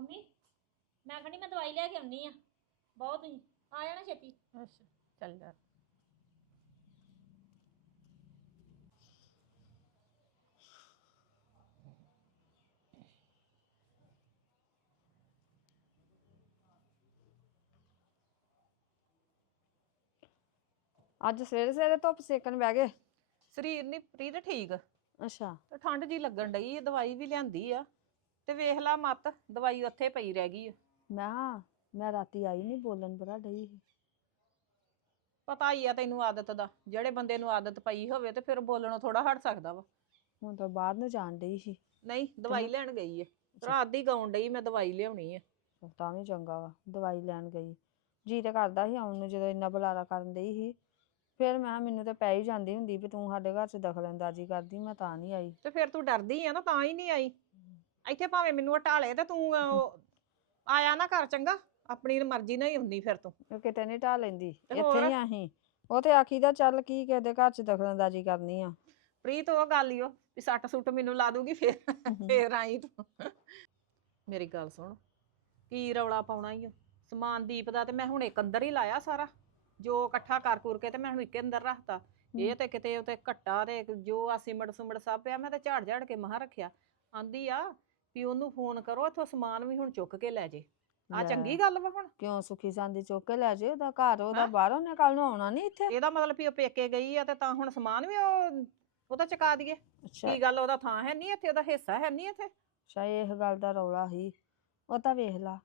Mummy ਮੈਂ ਕਹਿੰਦੀ ਮੈਂ ਦਵਾਈ ਲੈ ਕੇ ਆਉਣੀ ਆ। ਬਹੁਤ ਹੀ ਆ ਜਾਣਾ ਛੇਤੀ। ਅੱਛਾ ਚੱਲ ਜਾ। ਅੱਜ ਸਵੇਰੇ ਸਵੇਰੇ ਧੁੱਪ ਸੇਕਣ ਬਹਿ ਗਏ। ਸਰੀਰ ਨਹੀਂ ਪ੍ਰੀਤ ਠੀਕ ਅੱਛਾ। ਤੇ ਠੰਡ ਜੀ ਲੱਗਣ ਡਈ ਦਵਾਈ ਵੀ ਲਿਆਂਦੀ ਆ। ਤੇ ਵੇਖ ਲਾ ਮੱਤ ਦਵਾਈ ਉੱਥੇ ਪਈ ਰਹਿ ਗਈ ਆ। ਮੈਂ ਕਿਹਾ, ਮੈਂ ਰਾਤੀ ਆਈ ਨਹੀਂ ਬੋਲਣ ਬੜਾ ਡਈ ਸੀ। ਪਤਾ ਹੀ ਆ ਤੈਨੂੰ ਆਦਤ ਦਾ ਜਿਹੜੇ ਬੰਦੇ ਨੂੰ ਆਦਤ ਪਈ ਹੋਵੇ ਤੇ ਫਿਰ ਬੋਲਣੋਂ ਥੋੜਾ ਹਟ ਸਕਦਾ ਵਾ। ਹੁਣ ਤਾਂ ਬਾਹਰ ਨੂੰ ਜਾਣ ਡਈ ਸੀ। ਨਹੀਂ ਦਵਾਈ ਲੈਣ ਗਈ ਏ ਰਾਤ ਦੀ ਗਾਉਣ ਡਈ ਮੈਂ ਦਵਾਈ ਲਿਆਉਣੀ ਆ। ਤਾਂ ਵੀ ਚੰਗਾ ਵਾ ਦਵਾਈ ਲੈਣ ਗਈ। ਜੀ ਤੇ ਕਰਦਾ ਸੀ ਆਉਣ ਨੂੰ ਜਦੋਂ ਇੰਨਾ ਬੁਲਾਰਾ ਕਰਨ ਡਈ ਸੀ। ਫਿਰ ਮੈਂ ਕਿਹਾ, ਮੈਨੂੰ ਤਾਂ ਪੈ ਹੀ ਜਾਂਦੀ ਹੁੰਦੀ ਵੀ ਤੂੰ ਸਾਡੇ ਘਰ 'ਚ ਦਖਲਅੰਦਾਜ਼ੀ ਕਰਦੀ ਮੈਂ ਤਾਂ ਨਹੀਂ ਆਈ। ਤੇ ਫਿਰ ਤੂੰ ਡਰਦੀ ਆ ਨਾ ਤਾਂ ਹੀ ਨਹੀਂ ਆਈ। ਇੱਥੇ ਭਾਵੇਂ ਮੈਨੂੰ ਹਟਾਲੇ ਤੇ ਤੂੰ ਆਇਆ ਨਾ ਘਰ ਚੰਗਾ ਆਪਣੀ ਮਰਜ਼ੀ ਨਾਲ ਹੀ ਹੁੰਦੀ ਫਿਰ ਤੂੰ। ਉਹ ਕਿਤੇ ਨਹੀਂ ਢਾ ਲੈਂਦੀ ਤੇ ਇੱਥੇ ਹੋਰ? ਹੀ ਆਹੀਂ ਉਹ ਤੇ ਆਖੀਦਾ ਚੱਲ ਕੀ ਕਿਸੇ ਦੇ ਘਰ 'ਚ ਦਖਲਅੰਦਾਜ਼ੀ ਕਰਨੀ ਆ। ਪ੍ਰੀਤ ਉਹ ਗੱਲ ਹੀ ਉਹ ਵੀ ਸੱਟ ਸੁੱਟ ਮੈਨੂੰ ਲਾ ਦੂਗੀ ਫੇਰ ਫੇਰ ਆਈ ਤੂੰ। ਮੇਰੀ ਗੱਲ ਸੁਣ ਕੀ ਰੌਲਾ ਪਾਉਣਾ ਈ ਓ? ਸਮਾਨ ਦੀਪ ਦਾ ਤੇ ਮੈਂ ਹੁਣ ਇੱਕ ਅੰਦਰ ਹੀ ਲਾਇਆ ਸਾਰਾ। ਜੋ ਇਕੱਠਾ ਕਰ ਕੁਰ ਕੇ ਤੇ ਮੈਂ ਹੁਣ ਇੱਕ ਅੰਦਰ ਰੱਖਤਾ। ਇਹ ਤੇ ਕਿਤੇ ਉਤੇ ਘੱਟਾ ਤੇ ਜੋ ਆ ਸਿਮੜ ਸੁਮੜ ਸਭ ਪਿਆ ਮੈਂ ਤੇ ਝਾੜ ਝਾੜ ਕੇ ਮਹਾ ਰੱਖਿਆ। ਆਂਦੀ ਆ ਵੀ ਉਹਨੂੰ ਫੋਨ ਕਰੋ ਇੱਥੋਂ ਸਮਾਨ ਵੀ ਹੁਣ ਚੁੱਕ ਕੇ ਲੈ ਜੇ। ਆ ਲੈ। ਚੰਗੀ ਗੱਲ ਵਾ ਹੁਣ। ਕਿਉਂ ਸੁਖੀ ਸੰਦੀ ਚੁੱਕ ਕੇ ਲੈ ਜੇ ਉਹਦਾ ਘਰ ਉਹਦਾ ਹੈਂ? ਬਾਹਰੋਂ ਨੇ ਕੱਲ ਨੂੰ ਆਉਣਾ ਨਹੀਂ ਇੱਥੇ? ਇਹਦਾ ਮਤਲਬ ਵੀ ਉਹ ਪੇਕੇ ਗਈ ਆ ਤੇ ਤਾਂ ਹੁਣ ਸਮਾਨ ਵੀ ਉਹ ਉਹਦਾ ਚੁਕਾ ਦਈਏ। ਅੱਛਾ। ਕੀ ਗੱਲ ਉਹਦਾ ਥਾਂ ਹੈ ਨਹੀਂ ਇੱਥੇ ਉਹਦਾ ਹਿੱਸਾ ਹੈ ਨਹੀਂ ਇੱਥੇ? ਸ਼ਾਇਦ ਇਹ ਗੱਲ ਦਾ ਰੌਲਾ ਹੀ। ਉਹ ਤਾਂ ਵੇਖ ਲਾ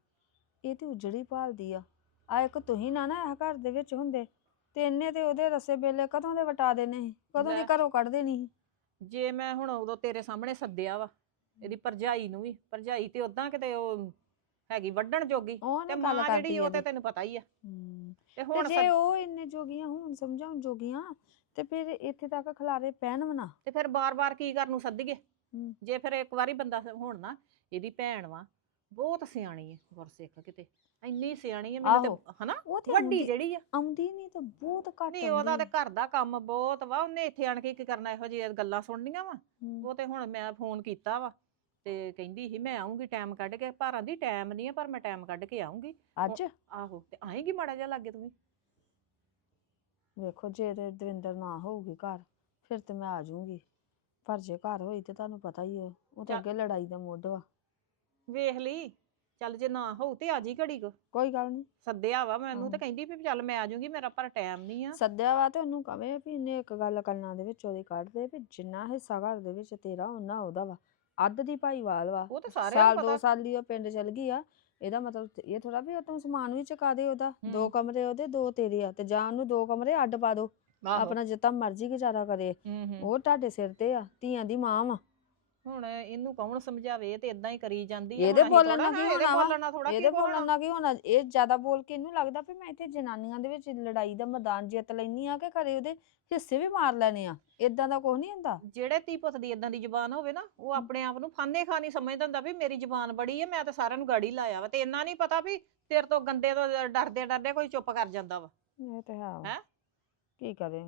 ਇਹ ਤੇ ਉਜੜੀ ਭਾਲਦੀ ਆ। ਆ ਇੱਕ ਤੁਸੀਂ ਨਾ ਨਾ ਇਹ ਘਰ ਦੇ ਵਿੱਚ ਹੁੰਦੇ ਤੇ ਇਹਨੇ ਤੇ ਉਹਦੇ ਰਸੇ ਬੇਲੇ ਕਦੋਂ ਦੇ ਵਟਾ ਦੇਣੇ ਸੀ? ਕਦੋਂ ਦੇ ਲੈ। ਘਰੋਂ ਕੱਢ ਦੇਣੀ ਸੀ? ਜੇ ਮੈਂ ਹੁਣ ਉਦੋਂ ਤੇਰੇ ਸਾਹਮਣੇ ਸੱਦਿਆ ਵਾ ਇਹਦੀ ਭਰਜਾਈ ਨੂੰ ਵੀ ਭਰਜਾਈ ਤੇ ਉਦਾਂ ਕਿਤੇ ਉਹ ਹੈਗੀ ਵੱਢਣ ਜੋਗੀ ਉਹ ਤੇ ਮਾਂ ਜਿਹੜੀ ਉਹ ਤੇ ਤੈਨੂੰ ਪਤਾ ਹੀ ਆ। ਤੇ ਤੇ ਹੁਣ ਜੇ ਉਹ ਇੰਨੇ ਜੋਗੀਆਂ ਹੁਣ ਸਮਝਾਉਣ ਜੋਗੀਆਂ ਤੇ ਫਿਰ ਇੱਥੇ ਤੱਕ ਖਲਾਰੇ ਪੈਣ ਵਨਾ ਤੇ ਫਿਰ ਬਾਰ-ਬਾਰ ਕੀ ਕਰਨ ਨੂੰ ਸੱਦੀਏ। ਜੇ ਫਿਰ ਇੱਕ ਵਾਰੀ ਬੰਦਾ ਸ- ਹੁਣ ਨਾ ਇਹਦੀ ਭੈਣ ਵਾ ਬਹੁਤ ਸਿਆਣੀ ਹੈ ਗੁਰਸਿੱਖ ਕਿਤੇ। ਇੰਨੀ ਸਿਆਣੀ ਹੈ ਮੈਨੂੰ। ਤੇ ਹਨਾ ਉਹ ਤੇ ਵੱਡੀ ਆਉਂਦੀ- ਜਿਹੜੀ ਆ। ਆਉਂਦੀ ਨਹੀਂ ਤਾਂ ਬਹੁਤ ਘੱਟ ਨਹੀਂ ਉਹਦਾ ਆਉਂਦੀ। ਤੇ ਘਰ ਦਾ ਕੰਮ ਬਹੁਤ ਵਾ ਉਹਨੇ ਇੱਥੇ ਆਣ ਕੇ ਕੀ ਕਰਨਾ ਇਹੋ ਜਿਹੀਆਂ ਗੱਲਾਂ ਸੁਣਨੀਆਂ ਵਾ। ਉਹ ਤੇ ਹੁਣ ਮੈਂ ਫੋਨ ਕੀਤਾ ਵਾ। ਤੇ ਕਹਿੰਦੀ ਸੀ ਮੈਂ ਆਉਂਗੀ ਟਾਈਮ ਕੱਢ ਕੇ। ਭਾਰਾਂ ਦੀ ਟਾਈਮ ਨਹੀਂ ਆ ਪਰ ਮੈਂ ਟਾਈਮ ਕੱਢ ਕੇ ਆਉਂਗੀ ਅੱਜ? ਆਹੋ ਤੇ ਆਏਗੀ ਮਾੜਾ ਜਿਹਾ ਲੱਗੇ ਤੂੰ ਵੀ? ਵੇਖੋ ਜੇ ਤੇ ਦਵਿੰਦਰ ਨਾ ਹੋਊਗੀ ਘਰ ਫਿਰ ਤੇ ਮੈਂ ਆ ਜਾਊਂਗੀ। ਪਰ ਜੇ ਘਰ ਹੋਈ ਤੇ ਤੁਹਾਨੂੰ ਪਤਾ ਹੀ ਹੈ ਉਹ ਤਾਂ ਚੱਲ। ਅੱਗੇ ਲੜਾਈ ਦਾ ਮੁੱਢ ਵਾ। ਵੇਖ ਲਈ ਚੱਲ ਜੇ ਨਾ ਹੋਊ ਤੇ ਆ ਜੀ ਘੜੀ ਕੋ। ਕੋਈ ਗੱਲ ਨਹੀਂ ਸੱਦਿਆ ਵਾ ਮੈਨੂੰ ਤੇ ਹਾਂ। ਕਹਿੰਦੀ ਵੀ ਚੱਲ ਮੈਂ ਆ ਜਾਊਂਗੀ ਮੇਰਾ ਪਰ ਟਾਈਮ ਨਹੀਂ ਆ। ਸੱਦਿਆ ਵਾ ਤੇ ਉਹਨੂੰ ਕਵੇ ਵੀ ਇਹਨੇ ਇੱਕ ਗੱਲ ਕੰਨਾਂ ਦੇ ਵਿੱਚ ਉਹਦੇ ਕੱਢ ਦੇ ਵੀ ਜਿੰਨਾ ਹਿੱਸਾ ਘਰ ਦੇ ਵਿੱਚ ਤੇਰਾ ਉਹਨਾਂ ਉਹਦਾ ਵਾ। ਅੱਧ ਦੀ ਭਾਈਵਾਲ ਵਾ। ਉਹ ਤੇ ਸਾਰਿਆਂ ਸਾਲ ਨੂੰ ਦੋ ਪਤਾ। ਸਾਲ ਲਈ ਉਹ ਪਿੰਡ ਚਲ ਗਈ ਆ। ਇਹਦਾ ਮਤਲਬ ਤੇ ਇਹ ਥੋੜਾ ਵੀ ਉਹ ਤੂੰ ਸਮਾਨ ਵੀ ਚੁਕਾ ਦੇ ਉਹਦਾ। ਦੋ। ਕਮਰੇ ਉਹਦੇ ਦੋ ਤੇਰੇ ਆ। ਤੇ ਜਾਂ ਉਹਨੂੰ ਦੋ ਕਮਰੇ ਅੱਡ ਪਾ ਦੋ। ਆਹੋ। ਆਪਣਾ ਜਿੱਤਾ ਮਰਜ਼ੀ ਗੁਜ਼ਾਰਾ ਕਰੇ। ਹੂੰ ਹੂੰ। ਉਹ ਤੁਹਾਡੇ ਸਿਰ ਤੇ ਆ। ਧੀਆਂ ਦੀ ਮਾਂ ਵਾ। ਹੁਣ ਇਹਨੂੰ ਕੌਣ ਸਮਝਾਵੇ? ਇਹ ਤੇ ਇਦਾਂ ਹੀ ਕਰੀ ਜਾਂਦੀ ਇਹਦੇ ਹੁਣ ਅਸੀਂ ਬੋਲਣ ਥੋੜ੍ਹਾ ਨਾਲ ਕੀ ਇਹਦੇ ਹੋਣਾ ਵਾ? ਬੋਲਣ ਨਾਲ ਥੋੜਾ ਇਹਦੇ ਬੋਲਣ ਨਾਲ ਕੀ ਹੋਣਾ? ਇਹ ਜ਼ਿਆਦਾ ਬੋਲ ਕੇ ਇਹਨੂੰ ਲੱਗਦਾ ਵੀ ਮੈਂ ਇੱਥੇ ਜਨਾਨੀਆਂ ਦੇ ਵਿੱਚ ਲੜਾਈ ਦਾ ਮੈਦਾਨ ਜਿੱਤ ਲੈਣੀ ਆ ਕਿ ਖਰੇ ਉਹਦੇ ਹਿੱਸੇ ਵੀ ਮਾਰ ਲੈਣੇ ਆ? ਇਦਾਂ ਦਾ ਕੁਝ ਨਹੀਂ ਹੁੰਦਾ? ਜਿਹੜੇ ਧੀ ਪੁੱਤ ਦੀ ਇਦਾਂ ਦੀ ਜ਼ੁਬਾਨ ਹੋਵੇ ਨਾ ਉਹ ਆਪਣੇ ਆਪ ਨੂੰ ਫਾਨੇ ਖਾਨੀ ਸਮਝਦਾ ਹੁੰਦਾ ਵੀ ਮੇਰੀ ਜ਼ੁਬਾਨ ਬੜੀ ਹੈ ਮੈਂ ਤਾਂ ਸਾਰਿਆਂ ਨੂੰ ਗਾੜੀ ਲਾਇਆ ਵਾ ਤੇ ਇੰਨਾ ਨਹੀਂ ਪਤਾ ਵੀ ਤੇਰੇ ਤੋਂ ਗੰਦੇ ਤੋਂ ਡਰਦੇ ਡਰਦੇ ਕੋਈ ਚੁੱਪ ਕਰ ਜਾਂਦਾ ਵਾ। ਇਹ ਤੇ ਹੈ ਵਾ। ਹੈਂ? ਕੀ ਕਰੇ?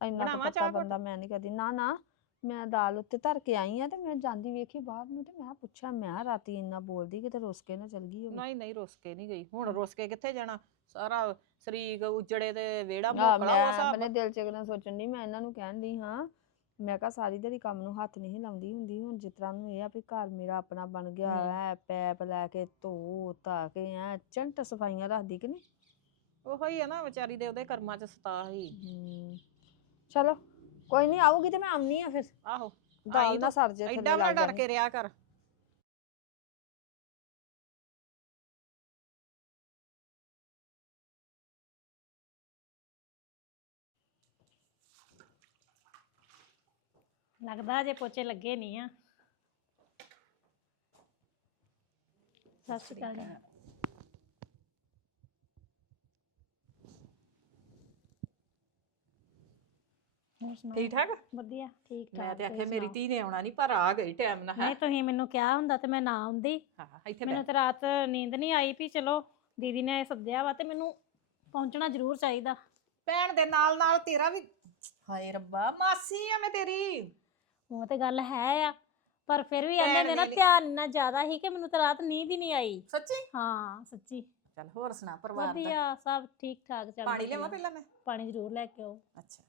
ਇੰਨਾ ਬਣਾਵਾਂ ਤਾਂ ਚਾਹ ਪਤਾ ਘੁੱਟ? ਬੰਦਾ ਮੈਂ ਨਹੀਂ ਕਦੀ। ਨਾ ਨਾ ਮੈਂ ਦਾਲ ਉੱਤੇ ਧਰ ਕੇ ਆਈ ਆ ਤੇ ਮੈਂ ਜਾਂਦੀ ਵੇਖੀ ਬਾਹਰ ਨੂੰ ਤੇ ਮੈਂ ਪੁੱਛਿਆ ਮੈਂ ਕਿਹਾ ਰਾਤੀ ਇੰਨਾ ਬੋਲਦੀ ਕਿਤੇ ਰੁੱਸ ਕੇ ਨਾ ਚਲ ਗਈ ਹੋਵੇ। ਨਹੀਂ ਨਹੀਂ ਰੁੱਸ ਕੇ ਨਹੀਂ ਗਈ। ਹੁਣ ਰੁੱਸ ਕੇ ਕਿੱਥੇ ਜਾਣਾ? ਸਾਰਾ ਸਰੀਕ ਉਜੜੇ ਤੇ ਵਿਹੜਾ ਆ ਮੋਕਲਾ ਮੈਂ ਆਪਣੇ ਦਿਲ ਚ ਇਕਣਾ ਸੋਚਣ ਦੀ ਮੈਂ ਇਹਨਾਂ ਨੂੰ ਕਹਿਣ ਦੀ ਹਾਂ ਮੈਂ ਕਿਹਾ ਸਾਰੀ ਦਿਹਾੜੀ ਕੰਮ ਨੂੰ ਹੱਥ ਨਹੀਂ ਲਾਉਂਦੀ ਹੁੰਦੀ ਹੁਣ ਜਿਸ ਤਰ੍ਹਾਂ ਨੂੰ ਇਹ ਆ ਵੀ ਘਰ ਮੇਰਾ ਆਪਣਾ ਬਣ ਗਿਆ ਹੂੰ। ਐ ਪੈਪ ਲੈ ਕੇ ਧੋ ਧਾ ਕੇ ਐ ਚੰਟ ਸਫਾਈਆਂ ਰੱਖਦੀ ਕਿ ਨਹੀਂ? ਉਹੋ ਹੀ ਆ ਨਾ ਵਿਚਾਰੀ ਦੇ ਉਹਦੇ ਕਰਮਾਂ ਚ ਸਤਾ ਹੀ। ਹਮ, ਚਲੋ। ਕੋਈ ਨਹੀਂ ਆਊਗੀ ਤੇ ਮੈਂ ਆਉਣੀ ਆ ਫਿਰ। ਆਹੋ। ਦਾਲ ਆਈ ਨਾ ਸਰ ਜੇ ਐਡਾ ਲੱਗ ਡਰ ਕੇ ਰਿਆ ਕਰ। ਲੱਗਦਾ ਜੇ ਪੋਚੇ ਲੱਗੇ ਨਹੀਂ ਆ। ਸਤਿ ਸ਼੍ਰੀ ਅਕਾਲ ਜੀ। ਹੋਰ ਸੁਣਾਓ? ਠੀਕ ਠਾਕ? ਵਧੀਆ ਠੀਕ ਠਾਕ ਮੈਂ ਤੇ ਤੁਸੀਂ ਆਖਿਆ ਮੇਰੀ? ਧੀ ਨੇ ਆਉਣਾ ਨਹੀਂ ਪਰ ਆ ਗਈ ਟਾਈਮ ਨਾਲ ਹੈ? ਨਹੀਂ ਤੁਸੀਂ ਮੈਨੂੰ ਕਿਹਾ ਹੁੰਦਾ ਤੇ ਮੈਂ ਨਾ ਆਉਂਦੀ। ਹਾਂ ਇੱਥੇ ਮੈਨੂੰ ਤੇ ਰਾਤ ਨੀਂਦ ਨਹੀਂ ਆਈ ਵੀ ਚਲੋ ਦੀਦੀ ਨੇ ਸੱਦਿਆ ਵਾ ਤੇ ਮੈਨੂੰ ਪਹੁੰਚਣਾ ਜ਼ਰੂਰ ਚਾਹੀਦਾ। ਭੈਣ ਦੇ ਨਾਲ ਨਾਲ ਤੇਰਾ ਵੀ ਹਾਏ ਰੱਬਾ ਮਾਸੀ ਆ ਮੈਂ ਤੇਰੀ। ਉਹ ਤੇ ਗੱਲ ਹੈ ਆ ਪਰ ਫਿਰ ਵੀ ਭੈਣ ਆਂਦੇ ਨੇ ਨਾ ਨੇ ਨੀ- ਧਿਆਨ ਇੰਨਾ ਜ਼ਿਆਦਾ ਹੀ ਕਿ ਮੈਨੂੰ ਤਾਂ ਰਾਤ ਨੀਂਦ ਹੀ ਨਹੀਂ ਆਈ। ਸੱਚੀ? ਹਾਂ ਸੱਚੀ। ਚੱਲ ਹੋਰ ਸੁਣਾ ਪਰਿਵਾਰ ਦਾ? ਵਧੀਆ ਸਭ ਠੀਕ ਠਾਕ ਚੱਲ ਪਾਣੀ ਲਿਆਵਾਂ ਪਹਿਲਾਂ ਮੈਂ? ਪਾਣੀ ਜ਼ਰੂਰ ਲੈ ਕੇ ਆਓ। ਅੱਛਾ।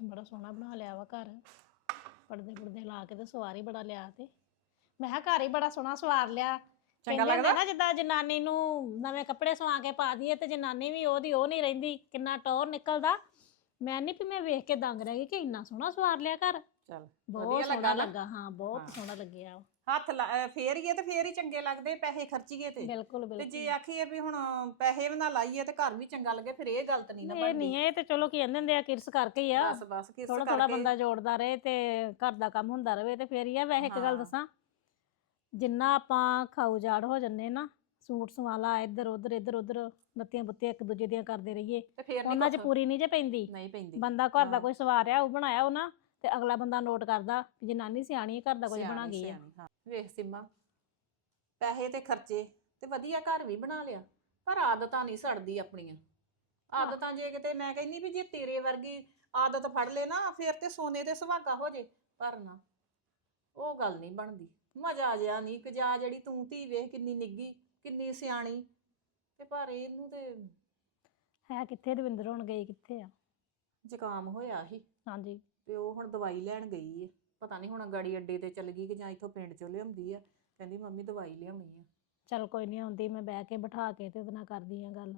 ਬੜਾ ਸੋਹਣਾ ਬਣਾ ਲਿਆ ਵਾ ਘਰ। ਪਰਦੇ ਪੁਰਦੇ ਲਾ ਕੇ ਤੇ ਸਵਾਰ ਹੀ ਬੜਾ ਲਿਆ ਤੇ। ਮੈਂ ਕਿਹਾ ਘਰ ਹੀ ਬੜਾ ਸੋਹਣਾ ਸਵਾਰ ਲਿਆ। ਚੰਗਾ ਕਹਿੰਦੇ ਹੁੰਦੇ ਲੱਗਦਾ? ਨਾ ਜਿੱਦਾਂ ਜਨਾਨੀ ਨੂੰ ਨਵੇਂ ਕੱਪੜੇ ਸਵਾ ਕੇ ਪਾ ਦਈਏ ਤੇ ਜਨਾਨੀ ਵੀ ਉਹਦੀ ਉਹ ਨਹੀਂ ਰਹਿੰਦੀ ਕਿੰਨਾ ਟੌਰ ਨਿਕਲਦਾ। ਮੈਂ ਨਹੀਂ ਵੀ ਮੈਂ ਵੇਖ ਕੇ ਦੰਗ ਰਹਿ ਗਈ ਕਿ ਇੰਨਾ ਸੋਹਣਾ ਸਵਾਰ ਲਿਆ ਘਰ। ਚੱਲ ਬਹੁਤ ਵਧੀਆ ਸੋਹਣਾ ਲੱਗਾ ਨਾ? ਲੱਗਾ ਹਾਂ ਬਹੁਤ। ਸੋਹਣਾ ਲੱਗਿਆ ਹੱਥ ਲਾ- ਅਹ ਫੇਰੀਏ ਤੇ ਫੇਰ ਹੀ ਚੰਗੇ ਲੱਗਦੇ ਪੈਸੇ ਖਰਚੀਏ ਤੇ। ਬਿਲਕੁਲ ਤੇ ਬਿਲਕੁਲ। ਜੇ ਆਖੀਏ ਵੀ ਹੁਣ ਪੈਸੇ ਵੀ ਨਾ ਲਾਈਏ ਤੇ ਘਰ ਵੀ ਚੰਗਾ ਲੱਗੇ ਫਿਰ ਇਹ ਗਲਤ ਨਹੀਂ ਨਾ ਇਹ ਬਣਦੀ। ਨਹੀਂ ਇਹ ਤੇ ਚਲੋ ਕੀ ਕਹਿੰਦੇ ਹੁੰਦੇ ਆ ਕਿਰਸ ਕਰਕੇ ਹੀ ਆ। ਬਸ ਬਸ ਕਿਸ ਥੋੜਾ ਕਰਕੇ। ਥੋੜਾ ਬੰਦਾ ਜੋੜਦਾ ਰਹੇ ਤੇ ਘਰ ਦਾ ਕੰਮ ਹੁੰਦਾ ਰਵੇ ਤੇ ਫੇਰ ਹੀ ਆ। ਵੈਸੇ ਇੱਕ ਗੱਲ ਹਾਂ। ਦੱਸਾਂ ਜਿੰਨਾ ਆਪਾਂ ਖਾਊ ਜਾੜ ਹੋ ਜੰਨੇ ਨਾ ਸੂਟ ਸਵਾਲਾ ਇੱਧਰ ਉੱਧਰ ਇੱਧਰ ਉੱਧਰ ਨੱਤੀਆਂ ਬੁੱਤੀਆਂ ਇੱਕ ਦੂਜੇ ਦੀਆਂ ਕਰਦੇ ਰਹੀਏ ਤੇ ਫੇਰ ਨੀ ਉਹਨਾਂ 'ਚ ਕੁਛ- ਪੂਰੀ ਨਹੀਂ ਜੇ ਪੈਂਦੀ। ਨਹੀਂ ਪੈਂਦੀ। ਬੰਦਾ ਘਰ ਦਾ ਹਾਂ। ਕੋਈ ਸਵਾਰਿਆ ਉਹ ਬਣਾਇਆ ਉਹ ਨਾ ਤੇ ਅਗਲਾ ਬੰਦਾ ਨੋਟ ਕਰਦਾ ਜਨਾਨੀ ਸਿਆਣੀ ਹੈ ਘਰ ਦਾ ਕੁਝ ਬਣਾ ਗਈ ਹਾਂ। ਵੇਖ ਸਿੰਮਾ ਪੈਸੇ ਤੇ ਖਰਚੇ ਤੇ ਵਧੀਆ ਘਰ ਵੀ ਬਣਾ ਲਿਆ ਪਰ ਆਦਤਾਂ ਨਹੀਂ ਸੜਦੀ ਆਪਣੀਆਂ। ਆਦਤਾਂ ਜੇ ਕਿਤੇ ਮੈਂ ਕਹਿੰਨੀ ਵੀ ਜੇ ਤੇਰੇ ਵਰਗੀ ਆਦਤ ਫੜ ਲੈ ਨਾ ਫਿਰ ਤੇ ਸੋਨੇ ਤੇ ਸੁਹਾਗਾ ਹੋ ਜੇ ਪਰ ਨਾ ਉਹ ਗੱਲ ਨਹੀਂ ਬਣਦੀ। ਮਜ਼ਾ ਜਿਆ ਨਹੀਂ ਕਿ ਜਾ ਜਿਹੜੀ ਤੂੰ ਧੀ ਵੇਖ ਕਿੰਨੀ ਨਿੱਗੀ ਕਿੰਨੀ ਸਿਆਣੀ ਤੇ ਪਰ ਇਹਨੂੰ ਤੇ ਹੈ ਕਿੱਥੇ ਦਵਿੰਦਰ ਹੁਣ ਗਈ ਕਿੱਥੇ ਆ? ਜ਼ੁਕਾਮ ਹੋਇਆ ਸੀ ਹਾਂਜੀ। ਤੇ ਉਹ ਹੁਣ ਦਵਾਈ ਲੈਣ ਗਈ ਏ। ਪਤਾ ਨਹੀਂ ਹੁਣ ਗਾੜੀ ਅੱਡੇ ਤੇ ਚੱਲ ਗਈ ਕਿ ਜਾਂ ਇੱਥੋਂ ਪਿੰਡ ਚੋਂ ਲਿਆਉਂਦੀ ਆ। ਕਹਿੰਦੀ ਮੰਮੀ ਦਵਾਈ ਲਿਆਉਣੀ ਆ। ਚਲ ਕੋਈ ਨਹੀਂ ਆਉਂਦੀ ਮੈਂ ਬਹਿ ਕੇ ਬਿਠਾ ਕੇ ਤੇ ਉਹਦੇ ਨਾਲ ਕਰਦੀ ਆ ਗੱਲ।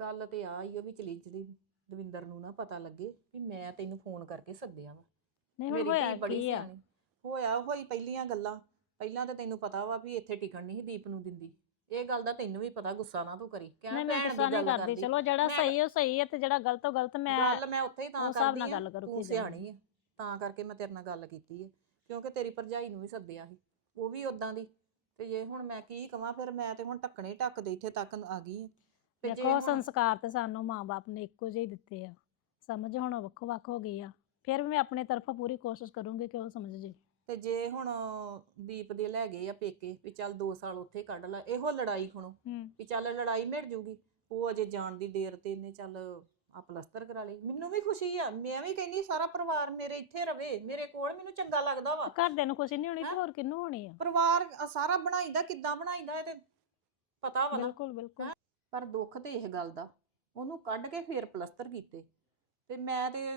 ਗੱਲ ਤੇ ਆ ਹੀ ਉਹ ਵੀ ਚਲੀ ਚਲੀ ਦਵਿੰਦਰ ਨੂੰ ਨਾ ਪਤਾ ਲੱਗੇ ਵੀ ਮੈਂ ਤੈਨੂੰ ਫੋਨ ਕਰਕੇ ਸੱਦਿਆ ਵਾ। ਨਹੀਂ ਹੁਣ ਮੇਰੀ ਹੋਇਆ ਧੀ ਬੜੀ ਕੀ ਆ? ਸਿਆਣੀ। ਹੋਇਆ ਹੋਈ ਪਹਿਲੀਆਂ ਗੱਲਾਂ। ਪਹਿਲਾਂ ਤੇ ਤੈਨੂੰ ਪਤਾ ਵਾ ਵੀ ਇੱਥੇ ਟਿਕਣ ਨਹੀਂ ਸੀ ਦੀਪ ਨੂੰ ਦਿੰਦੀ। ਇਹ ਗੱਲ ਦਾ ਤੈਨੂੰ ਵੀ ਪਤਾ ਗੁੱਸਾ ਨਾ ਤੂੰ ਕਰੀ। ਨਹੀਂ ਮੈਂ ਗੁੱਸਾ ਨਹੀਂ ਕਰਦੀ। ਚਲੋ ਜਿਹੜਾ ਸਹੀ ਉਹ ਸਹੀ ਹੈ ਤੇ ਜਿਹੜਾ ਗਲਤ ਉਹ ਗਲਤ। ਮੈਂ ਗੱਲ ਮੈਂ ਉੱਥੇ ਹੀ ਤਾਂ ਕਰਦੀ ਕਰੂਗੀ ਤੂੰ। ਸਿਆਣੀ ਆ। ਤਾਂ ਕਰਕੇ ਮੈਂ ਤੇਰੇ ਨਾਲ ਗੱਲ ਕੀਤੀ ਹੈ ਕਿਉਂਕਿ ਤੇਰੀ ਭਰਜਾਈ ਨੂੰ ਵੀ ਸੱਦਿਆ ਸੀ। ਉਹ ਵੀ ਉਦਾਂ ਦੀ। ਤੇ ਜੇ ਹੁਣ ਮੈਂ ਕੀ ਕਵਾਂ ਫਿਰ ਮੈਂ ਤੇ ਹੁਣ ਟੱਕਣੇ ਹੀ ਢੱਕਦੇ ਇੱਥੇ ਤੱਕ ਆ ਗਈ ਜੇ ਦੇਖੋ ਸੰਸਕਾਰ ਤੇ ਸਾਨੂੰ ਮਾਪੇ ਨੇ ਇੱਕੋ ਜਿਹੇ ਹੀ ਦਿੱਤੇ ਆ। ਸਮਝ ਹੁਣ ਵੱਖੋ ਵੱਖ ਹੋ ਗਈ ਆ। ਫਿਰ ਵੀ ਮੈਂ ਆਪਣੇ ਤਰਫੋਂ ਪੂਰੀ ਕੋਸ਼ਿਸ਼ ਕਰੂੰਗੀ ਕਿ ਉਹ ਸਮਝ ਜੇ। ਤੇ ਜੇ ਹੁਣ ਦੀਪ ਦੇ ਲੈ ਗਏ ਆ ਪੇਕੇ ਵੀ ਚੱਲ 2 ਸਾਲ ਉੱਥੇ ਕੱਢ ਲੈ ਇਹੋ ਲੜਾਈ ਖਣੋ ਹੂੰ। ਵੀ ਚੱਲ ਲੜਾਈ ਮਿਟ ਜੂਗੀ ਉਹ ਅਜੇ ਜਾਣ ਦੀ ਦੇਰ ਤੇ ਇਹਨੇ ਚੱਲ ਆ ਪਲਸਤਰ ਕਰਾ ਲਈ ਮੈਨੂੰ ਵੀ ਖੁਸ਼ੀ ਆ ਮੈਂ ਵੀ ਕਹਿੰਦੀ ਸਾਰਾ ਪਰਿਵਾਰ ਮੇਰੇ ਇੱਥੇ ਰਵੇ ਮੇਰੇ ਕੋਲ ਮੈਨੂੰ ਚੰਗਾ ਲੱਗਦਾ ਵਾ। ਘਰਦਿਆਂ ਨੂੰ ਖੁਸ਼ੀ ਨਹੀਂ ਹੋਣੀ ਤੇ? ਹੋਰ ਕਿਹਨੂੰ ਹੋਣੀ ਆ? ਪਰਿਵਾਰ ਸਾਰਾ ਬਣਾਈਦਾ ਕਿੱਦਾਂ ਬਣਾਈਦਾ ਇਹ ਤੇ ਪਤਾ ਵਾ ਨਾ। ਬਿਲਕੁਲ ਬਿਲਕੁਲ। ਪਰ ਦੁੱਖ ਤੇ ਇਹ ਗੱਲ ਦਾ ਉਹਨੂੰ ਕੱਢ ਕੇ ਫੇਰ ਪਲਸਤਰ ਕੀਤੇ। ਤੇ ਮੈਂ ਤੇ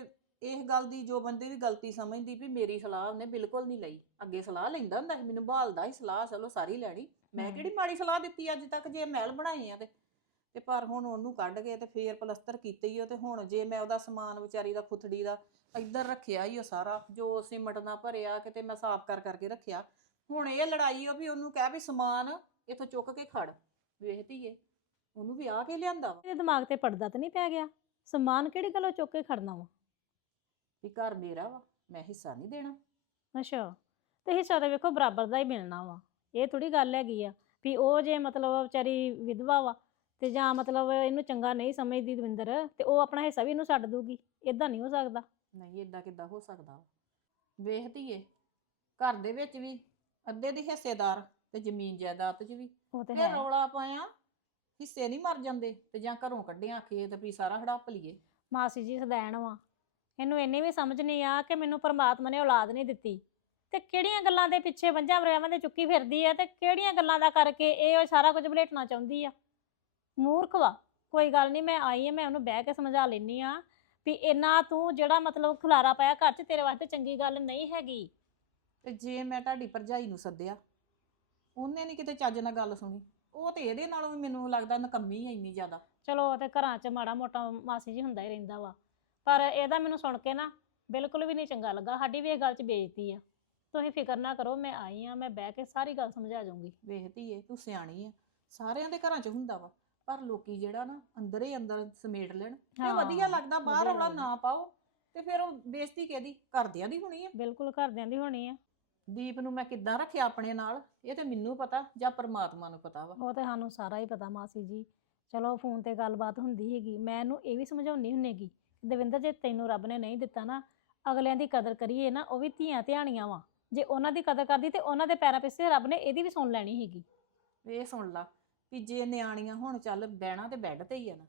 ਇਸ ਗੱਲ ਦੀ ਜੋ ਬੰਦੇ ਵੀ ਗਲਤੀ ਸਮਝਦੀ ਵੀ ਮੇਰੀ ਸਲਾਹ ਉਹਨੇ ਬਿਲਕੁਲ ਨਹੀਂ ਲਈ। ਅੱਗੇ ਸਲਾਹ ਲੈਂਦਾ ਹੁੰਦਾ ਸੀ ਮੈਨੂੰ ਭਾਲਦਾ ਸੀ ਸਲਾਹ ਚਲੋ ਸਾਰੀ ਲੈਣੀ। ਮੈਂ। ਕਿਹੜੀ ਮਾੜੀ ਸਲਾਹ ਦਿੱਤੀ ਅੱਜ ਤੱਕ ਜੇ ਮਹਿਲ ਬਣਾਏ ਆ ਤੇ। ਤੇ ਪਰ ਹੁਣ ਉਹਨੂੰ ਕੱਢ ਕੇ ਤੇ ਫੇਰ ਪਲਸਤਰ ਕੀਤੇ ਹੀ ਉਹ ਤੇ ਹੁਣ ਜੇ ਮੈਂ ਉਹਦਾ ਸਮਾਨ ਵਿਚਾਰੀ ਦਾ ਖੁਥੜੀ ਦਾ ਇੱਧਰ ਰੱਖਿਆ ਹੀ ਉਹ ਸਾਰਾ ਜੋ ਸਿਮਟ ਨਾਲ ਭਰਿਆ ਕਿਤੇ ਮੈਂ ਸਾਫ਼ ਕਰ ਕਰਕੇ ਰੱਖਿਆ। ਹੁਣ ਇਹ ਲੜਾਈ ਉਹ ਵੀ ਉਹਨੂੰ ਕਹਿ ਵੀ ਸਮਾਨ ਇਥੋਂ ਚੁੱਕ ਕੇ ਖੜ ਵੇਖਦੀ ਏ ਉਹਨੂੰ ਵੀ ਆ ਕੇ ਲਿਆਂਦਾ ਵਾ। ਇਹਦੇ ਦਿਮਾਗ ਤੇ ਪੜਦਾ ਤਾਂ ਨਹੀਂ ਪੈ ਗਿਆ? ਸਮਾਨ ਕਿਹੜੀ ਗੱਲੋਂ ਚੁੱਕ ਕੇ ਖੜਨਾ ਵਾ? ਵੀ ਘਰ ਮੇਰਾ ਵਾ ਮੈਂ ਹਿੱਸਾ ਨਹੀਂ ਦੇਣਾ। ਅੱਛਾ ਤੇ ਹਿੱਸਾ ਤਾਂ ਵੇਖੋ ਬਰਾਬਰ ਦਾ ਹੀ ਮਿਲਣਾ ਵਾ। ਇਹ ਥੋੜੀ ਗੱਲ ਹੈਗੀ ਆ ਵੀ ਉਹ ਜੇ ਮਤਲਬ ਵਿਚਾਰੀ ਵਿਧਵਾ ਵਾ ਤੇ ਜਾਂ ਮਤਲਬ ਇਹਨੂੰ ਚੰਗਾ ਨਹੀਂ ਸਮਝਦੀ ਦਵਿੰਦਰ ਤੇ ਉਹ ਆਪਣਾ ਹਿੱਸਾ ਵੀ ਇਹਨੂੰ ਛੱਡ ਦੂਗੀ। ਇਦਾਂ ਨਹੀਂ ਹੋ ਸਕਦਾ। ਨਹੀਂ ਇਦਾਂ ਕਿੱਦਾਂ ਹੋ ਸਕਦਾ? ਵੇਖਦੀ ਏ ਘਰ ਦੇ ਵਿੱਚ ਵੀ ਅੱਧੇ ਦੀ ਹਿੱਸੇਦਾਰ ਤੇ ਜ਼ਮੀਨ ਜਾਇਦਾਦ 'ਚ ਵੀ। ਉਹ ਤੇ ਫਿਰ ਹੈ। ਰੌਲਾ ਪਾਇਆ ਹਿੱਸੇ ਨਹੀਂ ਮਰ ਜਾਂਦੇ ਤੇ ਜਾਂ ਘਰੋਂ ਕੱਢਿਆ ਖੇਤ ਵੀ ਸਾਰਾ ਹੜੱਪ ਲਈਏ। ਮਾਸੀ ਜੀ ਸਦੈਣ ਵਾ। ਇਹਨੂੰ ਇੰਨੀ ਵੀ ਸਮਝ ਨਹੀਂ ਆ ਕਿ ਮੈਨੂੰ ਪਰਮਾਤਮਾ ਨੇ ਔਲਾਦ ਨਹੀਂ ਦਿੱਤੀ। ਤੇ ਕਿਹੜੀਆਂ ਗੱਲਾਂ ਦੇ ਪਿੱਛੇ ਵੰਜਾਂ ਵਰਿਆਵਾਂ ਦੇ ਚੁੱਕੀ ਫਿਰਦੀ ਆ ਤੇ ਕਿਹੜੀਆਂ ਗੱਲਾਂ ਦਾ ਕਰਕੇ ਇਹ ਉਹ ਸਾਰਾ ਕੁਝ ਭਲੇਟਣਾ ਚਾਹੁੰਦੀ ਆ? ਮੂਰਖ ਵਾ। ਕੋਈ ਗੱਲ ਨਹੀਂ ਮੈਂ ਆਈ ਆ ਮੈਂ ਉਹਨੂੰ ਬਹਿ ਕੇ ਸਮਝਾ ਲੈਣੀ ਆ ਵੀ ਇੰਨਾ ਤੂੰ ਜਿਹੜਾ ਮਤਲਬ ਖੁਲਾਰਾ ਪਾਇਆ ਘਰ 'ਚ ਤੇਰੇ ਵਾਸਤੇ ਚੰਗੀ ਗੱਲ ਨਹੀਂ ਹੈਗੀ। ਤੇ ਜੇ ਮੈਂ ਤੁਹਾਡੀ ਭਰਜਾਈ ਨੂੰ ਸੱਦਿਆ ਉਹਨੇ ਨਹੀਂ ਕਿਤੇ ਚੱਜ ਨਾਲ ਗੱਲ ਸੁਣੀ। ਉਹ ਤੇ ਇਹਦੇ ਨਾਲੋਂ ਵੀ ਮੈਨੂੰ ਲੱਗਦਾ ਨਕੰਮੀ ਹੈ ਇੰਨੀ ਜ਼ਿਆਦਾ। ਚਲੋ ਉਹ ਤੇ ਘਰਾਂ 'ਚ ਮਾੜਾ ਮੋਟਾ ਮਾਸੀ ਜੀ ਹੁੰਦਾ ਹੀ ਰਹਿੰਦਾ ਵਾ। ਪਰ ਇਹਦਾ ਮੈਨੂੰ ਸੁਣ ਕੇ ਨਾ ਬਿਲਕੁਲ ਵੀ ਨਹੀਂ ਚੰਗਾ ਲੱਗਾ। ਸਾਡੀ ਵੀ ਇਹ ਗੱਲ 'ਚ ਬੇਇੱਜ਼ਤੀ ਆ। ਤੁਸੀਂ ਫਿਕਰ ਨਾ ਕਰੋ ਮੈਂ ਆਈ ਆ ਮੈਂ ਬਹਿ ਕੇ ਸਾਰੀ ਗੱਲ ਸਮਝਾ ਜਾਊਂਗੀ। ਵੇਖਦੀ ਏ ਤੂੰ ਸਿਆਣੀ ਆ। ਸਾਰਿਆਂ ਦੇ ਘਰਾਂ 'ਚ ਹੁੰਦਾ ਵਾ। ਪਰ ਲੋਕੀ ਜਿਹੜਾ ਨਾ ਅੰਦਰ ਹੀ ਅੰਦਰ ਸਮੇਟ ਲੈਣ। ਤੇ ਹਾਂ, ਵਧੀਆ ਲੱਗਦਾ ਬਾਹਰ ਵਧੀਆ ਰੌਲਾ। ਨਾ ਪਾਓ ਤੇ ਫਿਰ ਉਹ ਬੇਇੱਜ਼ਤੀ ਕਿਹਦੀ? ਘਰਦਿਆਂ ਦੀ ਹੋਣੀ ਆ। ਬਿਲਕੁਲ ਘਰਦਿਆਂ ਦੀ ਹੋਣੀ ਆ। ਦੀਪ ਨੂੰ ਮੈਂ ਕਿੱਦਾਂ ਰੱਖਿਆ ਆਪਣੇ ਨਾਲ ਇਹ ਤੇ ਮੈਨੂੰ ਪਤਾ ਜਾਂ ਪਰਮਾਤਮਾ ਨੂੰ ਪਤਾ ਵਾ। ਉਹ ਤੇ ਸਾਨੂੰ ਸਾਰਾ ਹੀ ਪਤਾ ਮਾਸੀ ਜੀ। ਚਲੋ ਫੋਨ ਤੇ ਗੱਲਬਾਤ ਹੁੰਦੀ ਹੈਗੀ। ਮੈਂ ਇਹਨੂੰ ਇਹ ਵੀ ਸਮਝਾਉਣੀ ਹੁੰਨੇਗੀ ਦਵਿੰਦਰ ਜੇ ਤੈਨੂੰ ਰੱਬ ਨੇ ਨਹੀਂ ਦਿੱਤਾ ਨਾ ਅਗਲਿਆਂ ਦੀ ਕਦਰ ਕਰੀਏ ਨਾ ਉਹ ਵੀ ਧੀਆਂ ਧਿਆਣੀਆਂ ਵਾ। ਜੇ ਉਹਨਾਂ ਦੀ ਕਦਰ ਕਰਦੀ ਤੇ ਉਹਨਾਂ ਦੇ ਪੈਰਾਂ ਪਿੱਛੇ ਰੱਬ ਨੇ ਇਹਦੀ ਵੀ ਸੁਣ ਲੈਣੀ ਹੈਗੀ ਇਹ ਸੁਣ ਲਾ ਵੀ ਜੇ ਨਿਆਣੀਆਂ ਹੁਣ ਚੱਲ ਬਹਿਣਾ ਤੇ ਬੈੱਡ ਤੇ ਹੀ ਆ ਨਾ।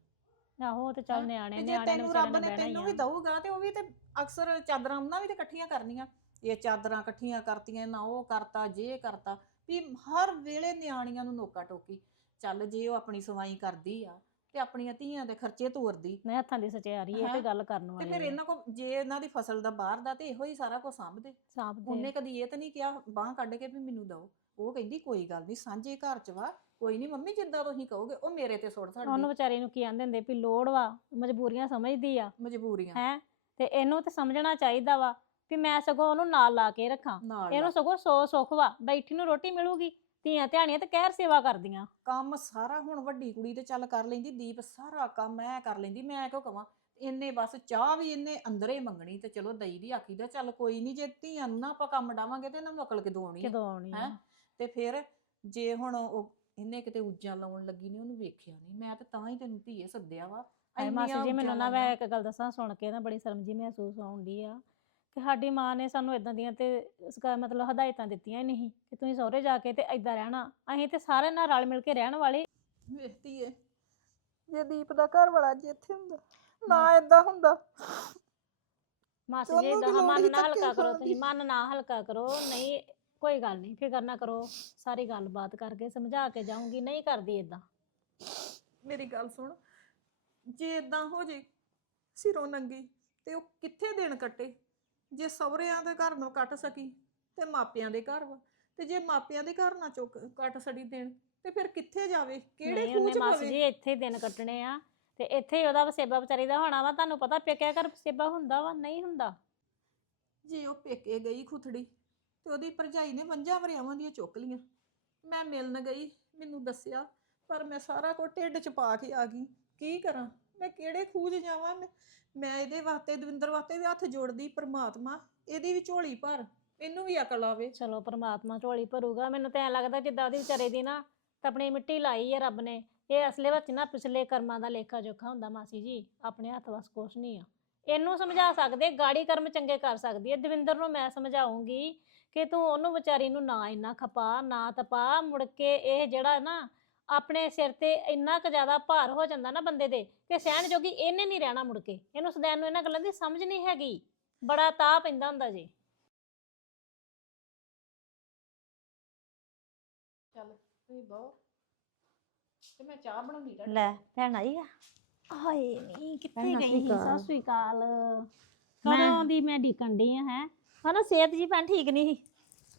ਆਹੋ ਉਹ ਤੇ ਚੱਲ? ਨਿਆਣੇ ਤੇ ਜੇ ਨਿਆਣੇ ਤੈਨੂੰ ਰੱਬ ਨੇ ਤੈਨੂੰ ਵੀ ਦਊਗਾ ਤੇ ਉਹ ਵੀ ਤੇ ਅਕਸਰ ਚਾਦਰਾਂ ਉਹਨਾਂ ਵੀ ਤੇ ਇਕੱਠੀਆਂ ਕਰਨੀਆਂ। ਇਹ ਚਾਦਰਾਂ ਇਕੱਠੀਆਂ ਕਰਤੀਆਂ ਨਾ ਉਹ ਕਰਤਾ ਜੇ ਕਰਤਾ ਵੀ ਹਰ ਵੇਲੇ ਨਿਆਣੀਆਂ ਨੂੰ ਨੋਕਾ ਟੋਕੀ ਚੱਲ ਜੇ ਉਹ ਆਪਣੀ ਸਵਾਈ ਕਰਦੀ ਆ ਤੇ ਆਪਣੀਆਂ ਧੀਆਂ ਦੇ ਖਰਚੇ ਤੋਰਦੀ। ਮੈਂ ਹੱਥਾਂ ਦੀ ਸਚਿਆਰੀ ਇਹ ਤੇ? ਗੱਲ ਕਰਨ ਤੇ ਵਾਲੀ ਫਿਰ ਇਹਨਾਂ ਕੋ ਜੇ ਇਹਨਾਂ ਦੀ ਫਸਲ ਦਾ ਬਾਹਰ ਦਾ ਤੇ ਇਹੋ ਹੀ ਸਾਰਾ ਕੁਝ ਸਾਂਭਦੇ। ਸਾਂਭ ਉਹਨੇ ਕਦੀ ਇਹ ਤਾਂ ਨਹੀਂ ਕਿਹਾ ਬਾਹ ਕੱਢ ਕੇ ਵੀ ਮੈਨੂੰ ਦਓ। ਉਹ ਕਹਿੰਦੀ ਕੋਈ ਗੱਲ ਨਹੀਂ ਸਾਂਝੇ ਘਰ ਚ ਵਾ। ਕੋਈ ਨਹੀਂ ਮੰਮੀ ਜਿੱਦਾਂ ਤੁਸੀਂ ਕਹੋਗੇ ਉਹ ਮੇਰੇ ਤੇ ਸੁੱਟ ਉਹਨੂੰ ਛੱਡਦੀ ਵਿਚਾਰੀ ਨੂੰ ਕੀ ਆਂਦੇ ਹੁੰਦੇ ਵੀ ਲੋੜ ਵਾ ਮਜਬੂਰੀਆਂ ਸਮਝਦੀ ਆ। ਮਜਬੂਰੀਆਂ। ਹੈ? ਤੇ ਇਹਨੂੰ ਤੇ ਸਮਝਣਾ ਚਾਹੀਦਾ ਵਾ ਵੀ ਮੈਂ ਸਗੋਂ ਉਹਨੂੰ ਨਾਲ ਲਾ ਕੇ ਰੱਖਾਂ। ਨਾਲ ਇਹਨੂੰ ਸਗੋਂ ਸੋ ਸੁੱਖ ਵਾ ਬੈਠੀ ਨੂੰ ਰੋਟੀ ਮਿਲੂਗੀ। ਧੀਆਂ ਧਿਆਣੀਆਂ ਤੇ ਕਹਿਰ ਸੇਵਾ ਕਰਦੀਆਂ ਕੰਮ ਸਾਰਾ ਹੁਣ ਵੱਡੀ ਕੁੜੀ ਤੇ ਚੱਲ ਕਰ ਲੈਂਦੀ ਦੀਪ ਸਾਰਾ ਕੰਮ ਐ ਕਰ ਲੈਂਦੀ ਮੈਂ ਕਿਉਂ ਕਵਾਂ ਇਹਨੇ ਬਸ ਚਾਹ ਵੀ ਇਹਨੇ ਅੰਦਰੇ ਮੰਗਣੀ ਤੇ ਚਲੋ ਦਈ ਦੀ ਆਖੀ ਦਾ ਚੱਲ ਕੋਈ ਨਹੀਂ ਜੇ ਧੀਆਂ ਨੂੰ ਨਾ ਆਪਾਂ ਕੰਮ ਡਾਵਾਂਗੇ ਤੇ ਇਹਨਾਂ ਨੂੰ ਅਕਲ ਕਿਦੋਂ ਆਉਣੀ ਆ? ਕਿਦੋਂ ਆਉਣੀ ਆ ਹੈਂ? ਤੇ ਫਿਰ ਜੇ ਹੁਣ ਉਹ ਇਹਨੇ ਕਿਤੇ ਉੱਜਾਂ ਲਾਉਣ ਲੱਗੀ ਨੇ ਉਹਨੂੰ ਵੇਖਿਆ ਨਹੀਂ ਮੈਂ ਤੇ ਤਾਂ ਹੀ ਤੈਨੂੰ ਧੀਏ ਸੱਦਿਆ ਵਾ ਹਾਏ ਮਾਸੀ ਜੀ ਮੈਨੂੰ ਨਾ ਮੈਂ। ਇੱਕ ਗੱਲ ਦੱਸਾਂ ਸੁਣ ਕੇ ਨਾ ਬੜੀ ਸ਼ਰਮ ਜੀ ਮਹਿਸੂਸ ਹੋਉਂਦੀ ਆ ਕਿ ਸਾਡੀ ਮਾਂ ਨੇ ਸਾਨੂੰ ਇਦਾਂ ਦੀਆਂ ਤੇ ਸਕ- ਮਤਲਬ ਹਦਾਇਤਾਂ ਦਿੱਤੀਆਂ ਹੀ ਨਹੀਂ ਕਿ ਤੁਸੀਂ ਸਹੁਰੇ ਜਾ ਕੇ ਤੇ ਇਦਾਂ ਰਹਿਣਾ। ਅਸੀਂ ਤੇ ਸਾਰੇ ਨਾਲ ਰਲ ਮਿਲ ਕੇ ਰਹਿਣ ਵਾਲੇ। ਵੇਖਦੀ ਏ। ਜੇ ਦੀਪ ਦਾ ਘਰ ਵਾਲਾ ਜੇ ਇੱਥੇ ਹੁੰਦਾ ਨਾ ਇਦਾਂ ਹੁੰਦਾ। ਮਾਸੀ ਜੀ ਲੋੜ ਮਨ ਨਾ ਹਲਕਾ ਕਰੋ ਤੁਸੀਂ? ਮਨ ਨਾ ਹਲਕਾ ਕਰੋ ਨਹੀਂ ਕੋਈ ਗੱਲ ਨਹੀਂ ਫਿਕਰ ਨਾ ਕਰੋ ਸਾਰੀ ਗੱਲਬਾਤ ਕਰਕੇ ਸਮਝਾ ਕੇ ਜਾਊਂਗੀ ਨਹੀਂ ਕਰਦੀ ਇਦਾਂ ਮੇਰੀ ਗੱਲ ਸੁਣ ਜੇ ਇਦਾਂ ਹੋ ਜੇ ਸਿਰੋਂ ਨੰਗੀ ਤੇ ਉਹ ਕਿੱਥੇ ਦਿਨ ਕੱਟੇ? ਜੇ ਸਹੁਰਿਆਂ ਦੇ ਘਰ ਨੂੰ ਕੱਟ ਸਕੀ ਤੇ ਮਾਪਿਆਂ ਦੇ ਘਰ ਵਾ। ਤੇ ਜੇ ਮਾਪਿਆਂ ਦੇ ਘਰ ਨਾ ਚੁੱਕ ਕੱਟ ਸੜੀ ਦੇਣ ਤੇ ਫਿਰ ਕਿੱਥੇ ਜਾਵੇ? ਕਿਹੜੇ ਨਹੀਂ ਖੂਹ ਉਹਨੇ ਚ ਮਾਸੀ ਪਵੇ? ਜੀ ਇੱਥੇ ਹੀ ਦਿਨ ਕੱਟਣੇ ਆ। ਤੇ ਇੱਥੇ ਹੀ ਉਹਦਾ ਵਸੇਬਾ ਵਿਚਾਰੀ ਦਾ ਹੋਣਾ ਵਾ ਤੁਹਾਨੂੰ ਪਤਾ ਪੇਕਿਆ ਕਰ ਵਸੇਬਾ ਹੁੰਦਾ ਵਾ ਨਹੀਂ ਹੁੰਦਾ। ਜੇ ਉਹ ਪੇਕੇ ਗਈ ਖੁਥੜੀ ਤੇ ਉਹਦੀ ਭਰਜਾਈ ਨੇ ਵੰਜਾਂ ਵਰਿਆਵਾਂ ਦੀਆਂ ਚੁੱਕ ਲੀਆਂ ਮੈਂ ਮਿਲਣ ਗਈ ਮੈਨੂੰ ਦੱਸਿਆ ਪਰ ਮੈਂ ਸਾਰਾ ਕੁਝ ਢਿੱਡ ਚ ਪਾ ਕੇ ਆ ਗਈ। ਕੀ ਕਰਾਂ? ਮੈਂ ਕਿਹੜੇ ਖੂਹ ਜਾਵਾਂ? ਮੈਂ ਇਹਦੇ ਵਾਸਤੇ, ਦਵਿੰਦਰ ਵਾਸਤੇ ਵੀ ਹੱਥ ਜੋੜਦੀ, ਪ੍ਰਮਾਤਮਾ, ਇਹਦੀ ਵੀ ਝੋਲੀ ਭਰ, ਇਹਨੂੰ ਵੀ ਅਕਲ ਆਵੇ। ਚਲੋ, ਪ੍ਰਮਾਤਮਾ ਝੋਲੀ ਭਰੂਗਾ। ਮੈਨੂੰ ਤਾਂ ਐਂ ਲੱਗਦਾ ਜਿੱਦਾਂ ਉਹਦੀ ਵਿਚਾਰੇ ਦੀ ਨਾ ਤਪਣੀ ਮਿੱਟੀ ਲਾਈ ਹੈ ਰੱਬ ਨੇ। ਇਹ ਅਸਲੇ ਵਿੱਚ ਨਾ ਪਿਛਲੇ ਕਰਮਾਂ ਦਾ ਲੇਖਾ ਜੋਖਾ ਹੁੰਦਾ, ਮਾਸੀ ਜੀ। ਆਪਣੇ ਹੱਥ ਵਸ ਕੁਛ ਨਹੀਂ ਆ। ਇਹਨੂੰ ਸਮਝਾ ਸਕਦੇ, ਗਾੜੀ ਕਰਮ ਚੰਗੇ ਕਰ ਸਕਦੀ ਹੈ ਦਵਿੰਦਰ ਨੂੰ ਮੈਂ ਸਮਝਾਉਂਗੀ ਕਿ ਤੂੰ ਉਹਨੂੰ ਵਿਚਾਰੀ ਨੂੰ ਨਾ ਇੰਨਾ ਖਪਾ, ਨਾ ਤਪਾ। ਮੁੜ ਕੇ ਇਹ ਜਿਹੜਾ ਨਾ ਆਪਣੇ ਸਿਰ ਤੇ ਇੰਨਾ ਕੁ ਜ਼ਿਆਦਾ ਭਾਰ ਹੋ ਜਾਂਦਾ ਨਾ ਬੰਦੇ ਦੇ ਕਿ ਸਹਿਣ ਜੋਗੀ ਇਹਨੇ ਨਹੀਂ ਰਹਿਣਾ ਮੁੜ ਕੇ। ਇਹਨੂੰ ਸਦੈਨ ਨੂੰ ਇਹਨਾਂ ਗੱਲਾਂ ਦੀ ਸਮਝ ਨਹੀਂ ਹੈਗੀ। ਬੜਾ ਤਾਹ ਪੈਂਦਾ ਹੁੰਦਾ ਜੀ। ਚੱਲ ਤੁਸੀਂ ਬਹੁ ਤੇ ਮੈਂ ਚਾਹ ਬਣਾਉਂਦੀ ਲੈ ਭੈਣ ਆਈ ਆ? ਹਾਏ ਨਹੀਂ ਕਿੱਥੇ ਭੈਣ, ਸਤਿ ਗਈ? ਸੀ ਸ਼੍ਰੀ ਅਕਾਲ। ਸਤਿ ਸ਼੍ਰੀ ਅਕਾਲ। ਮੈਂ- ਕਦੋਂ ਦੀ ਮੈਂ ਢੀਕਣ ਡਈ ਆ ਹੈ? ਹਨਾ ਸਿਹਤ ਜੀ ਭੈਣ ਠੀਕ ਨਹੀਂ ਸੀ।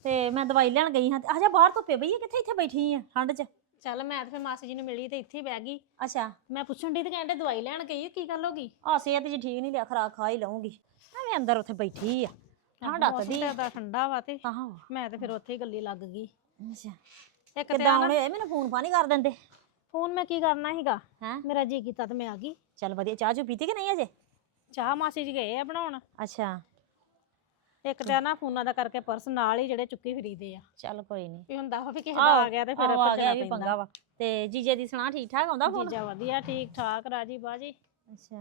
ਤੇ ਮੈਂ ਦਵਾਈ ਲੈਣ ਗਈ ਹਾਂ। ਤੇ ਆਜਾ ਬਾਹਰ ਧੁੱਪੇ ਬਈ ਕਿੱਥੇ ਇੱਥੇ ਬੈਠੀ ਆ? ਠੰਡ 'ਚ। ਚੱਲ ਮੈਂ ਤੇ ਫਿਰ ਮਾਸੀ ਜੀ ਨੂੰ ਮਿਲੀ ਤੇ ਇੱਥੇ ਹੀ ਬਹਿ ਗਈ। ਅੱਛਾ। ਮੈਂ ਪੁੱਛਣ ਡਈ ਤੇ ਕਹਿੰਦੇ ਦਵਾਈ ਲੈਣ ਗਈ ਆ, ਕੀ ਗੱਲ ਹੋ ਗਈ? ਆ ਸਿਹਤ ਜੀ ਠੀਕ ਨਹੀਂ ਲਿਆ ਖਰਾਕ ਖਾ ਹੀ ਲਵਾਂਗੀ ਐਵੇਂ ਅੰਦਰ ਉੱਥੇ ਬੈਠੀ ਆ ਠੰਡ ਅੱਤਦੀ ਦਾ। ਠੰਡਾ ਵਾ ਤੇ। ਆਹੋ ਮੈਂ ਤੇ ਫਿਰ ਉੱਥੇ ਹੀ ਗੱਲੀ ਲੱਗ ਗਈ। ਅੱਛਾ। ਇੱਕ ਤੇ ਕਿਦਾਂ ਆ ਮੈਨੂੰ ਫੋਨ ਫਾਨੀ ਕਰ ਦਿੰਦੇ। ਫੋਨ ਮੈਂ ਕੀ ਕਰਨਾ ਸੀਗਾ? ਹੈਂ? ਮੇਰਾ ਜੀ ਕੀਤਾ ਤੇ ਮੈਂ ਆ ਗਈ। ਚੱਲ ਵਧੀਆ ਚਾਹ ਚੂ ਪੀਤੀ ਕਿ ਨਹੀਂ ਅਜੇ? ਚਾਹ ਮਾਸੀ ਜੀ ਗਏ ਆ ਬਣਾਉਣ। ਅੱਛਾ। ਇੱਕ ਤੇ ਆ ਨਾ ਫੋਨਾਂ ਦਾ ਕਰਕੇ ਪਰਸ ਨਾਲ ਹੀ ਜਿਹੜੇ ਚੁੱਕੀ ਫਿਰੀਦੇ ਆ। ਚੱਲ ਕੋਈ ਨਹੀਂ ਵੀ ਹੁੰਦਾ ਵਾ ਵੀ ਕਿਸੇ ਦਾ ਆ ਗਿਆ ਤੇ ਫਿਰ ਆ ਗਿਆ ਵੀ। ਪੰਗਾ ਵਾ। ਤੇ ਜੀਜੇ ਦੀ ਸੁਣਾ ਠੀਕ ਠਾਕ ਆਉਂਦਾ ਫੋਨ ਜੀਜਾ ਵਧੀਆ ਠੀਕ ਠਾਕ ਰਾਜੀ ਬਾਜੀ। ਅੱਛਾ।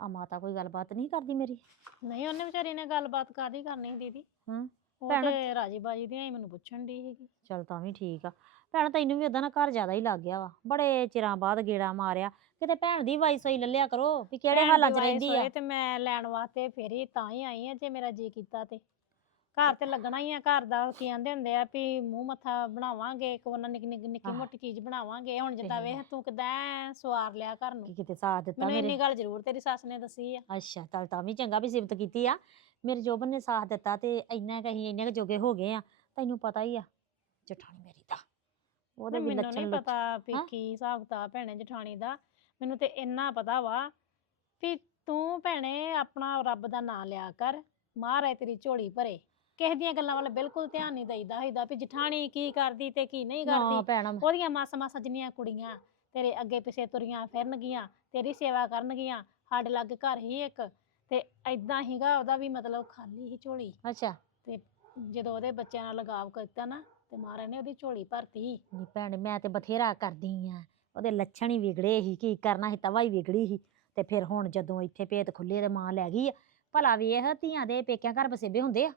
ਆ ਮਾਤਾ ਕੋਈ ਗੱਲਬਾਤ ਨਹੀਂ ਕਰਦੀ ਮੇਰੀ? ਨਹੀਂ ਉਹਨੇ ਵਿਚਾਰੀ ਨੇ ਗੱਲਬਾਤ ਕਾਦੀ ਕਰਨੀ ਦੀਦੀ? ਹਾਂ ਉਹ ਤੇ ਰਾਜੀ ਬਾਜੀ ਦੀਆਂ ਹੀ ਮੈਨੂੰ ਪੁੱਛਣ ਦੀ ਸੀਗੀ। ਚੱਲ ਤਾਂ ਵੀ ਠੀਕ ਆ। ਭੈਣ ਤੈਨੂੰ ਵੀ ਉਦਾਂ ਨਾ ਘਰ ਜ਼ਿਆਦਾ ਹੀ ਲੱਗ ਗਿਆ ਵਾ। ਬੜੇ ਚਿਰਾਂ ਬਾਅਦ ਗੇੜਾ ਮਾਰਿਆ। ਕਿਤੇ ਭੈਣ ਦੀ ਵਾਈ ਸੋਈ ਲੱਲਿਆ ਕਰੋ ਵੀ ਕਿਹੜੇ ਹਾਲਾਂ 'ਚ ਰਹਿੰਦੀ ਆ। ਤੇ ਮੈਂ ਲੈਣ ਵਾਸਤੇ ਫੇਰੀ ਤਾਂ ਹੀ ਆਈ ਆ ਜੇ ਮੇਰਾ ਜੀ ਕੀਤਾ ਤੇ। ਘਰ ਤੇ ਲੱਗਣਾ ਹੀ ਆ ਘਰ ਦਾ ਕੀ ਆਂਦੇ ਹੁੰਦੇ ਆ ਵੀ ਮੂੰਹ ਮੱਥਾ ਬਣਾਵਾਂਗੇ ਇੱਕ ਉਹਨਾਂ ਨਿੱਕੀ ਨਿੱਕੀ ਨਿੱਕੀ। ਮੋਟੀ ਚੀਜ਼ ਬਣਾਵਾਂਗੇ ਹੁਣ ਜਿੱਦਾਂ। ਵੇਖ ਤੂੰ ਕਿਦਾਂ ਸਵਾਰ ਲਿਆ ਘਰ ਨੂੰ। ਕਿਤੇ ਸਾਥ ਦਿੱਤਾ ਮੈਨੂੰ ਮੇਰੇ। ਇੰਨੀ ਗੱਲ ਜ਼ਰੂਰ ਤੇਰੀ ਸੱਸ ਨੇ ਦੱਸੀ ਆ। ਅੱਛਾ ਚੱਲ ਤਾਂ ਵੀ ਚੰਗਾ ਵੀ ਸਿਫਤ ਕੀਤੀ ਆ। ਮੇਰੇ ਜੋਬਨ ਨੇ ਸਾਥ ਦਿੱਤਾ ਤੇ ਇੰਨਾ ਕੁ ਅਸੀਂ ਇੰਨੇ ਕੁ ਜੋਗੇ ਹੋ ਗਏ ਆ ਤੈਨੂੰ ਪਤਾ ਹੀ ਆ ਜਠਾਣੀ। ਉਹਦੇ ਵੀ ਮੈਨੂੰ ਲੱਛਣ ਲੁੱਛ- ਪਤਾ ਵੀ ਹੈਂ? ਕੀ ਹਿਸਾਬ ਕਿਤਾਬ ਭੈਣੇ ਜਠਾਣੀ ਦਾ ਮੈਨੂੰ ਤੇ ਇੰਨਾ ਪਤਾ ਵਾ ਵੀ ਤੂੰ ਭੈਣੇ ਆਪਣਾ ਰੱਬ ਦਾ ਨਾਂ ਲਿਆ ਕਰ ਮਹਾਰਾਜ ਤੇਰੀ ਝੋਲੀ ਭਰੇ। ਕਿਸੇ ਦੀਆਂ ਗੱਲਾਂ ਵੱਲ ਬਿਲਕੁਲ ਧਿਆਨ ਨਹੀਂ ਦਈਦਾ ਹੋਈਦਾ ਵੀ ਜਠਾਣੀ ਕੀ ਕਰਦੀ ਤੇ ਕੀ ਨਹੀਂ ਨਾ ਕਰਦੀ। ਭੈਣਾ ਉਹਦੀਆਂ ਮਾਸਾ ਮਾਸਾ ਜਿੰਨੀਆਂ ਕੁੜੀਆਂ ਤੇਰੇ ਅੱਗੇ ਪਿੱਛੇ ਤੁਰੀਆਂ ਫਿਰਨਗੀਆਂ ਤੇਰੀ ਸੇਵਾ ਕਰਨਗੀਆਂ ਸਾਡੇ ਲਾਗੇ ਘਰ ਹੀ ਇੱਕ ਤੇ ਐਦਾਂ ਹੀਗਾ ਉਹਦਾ ਵੀ ਮਤਲਬ ਖਾਲੀ ਹੀ ਝੋਲੀ। ਅੱਛਾ। ਜਦੋਂ ਉਹਦੇ ਬੱਚਿਆਂ ਨਾਲ ਲਗਾਵ ਕੀਤਾ ਨਾ ਤੇ ਮਹਾਰਾਜ ਨੇ ਉਹਦੀ ਝੋਲੀ ਭਰਤੀ। ਨਹੀਂ ਭੈਣ ਮੈਂ ਤੇ ਬਥੇਰਾ ਕਰਦੀ ਆ। ਉਹਦੇ ਲੱਛਣ ਹੀ ਵਿਗੜੇ ਸੀ ਕੀ ਕਰਨਾ ਸੀ ਤਵਾ ਹੀ ਵਿਗੜੀ ਸੀ। ਤੇ ਫਿਰ ਹੁਣ ਜਦੋਂ ਇੱਥੇ ਭੇਤ ਖੁੱਲੇ ਤੇ ਮਾਂ ਲੈ ਗਈ ਆ ਭਲਾ ਵੇਖ ਧੀਆਂ ਦੇ ਪੇਕਿਆਂ ਘਰ ਬਸੇਬੇ ਹੁੰਦੇ ਆ।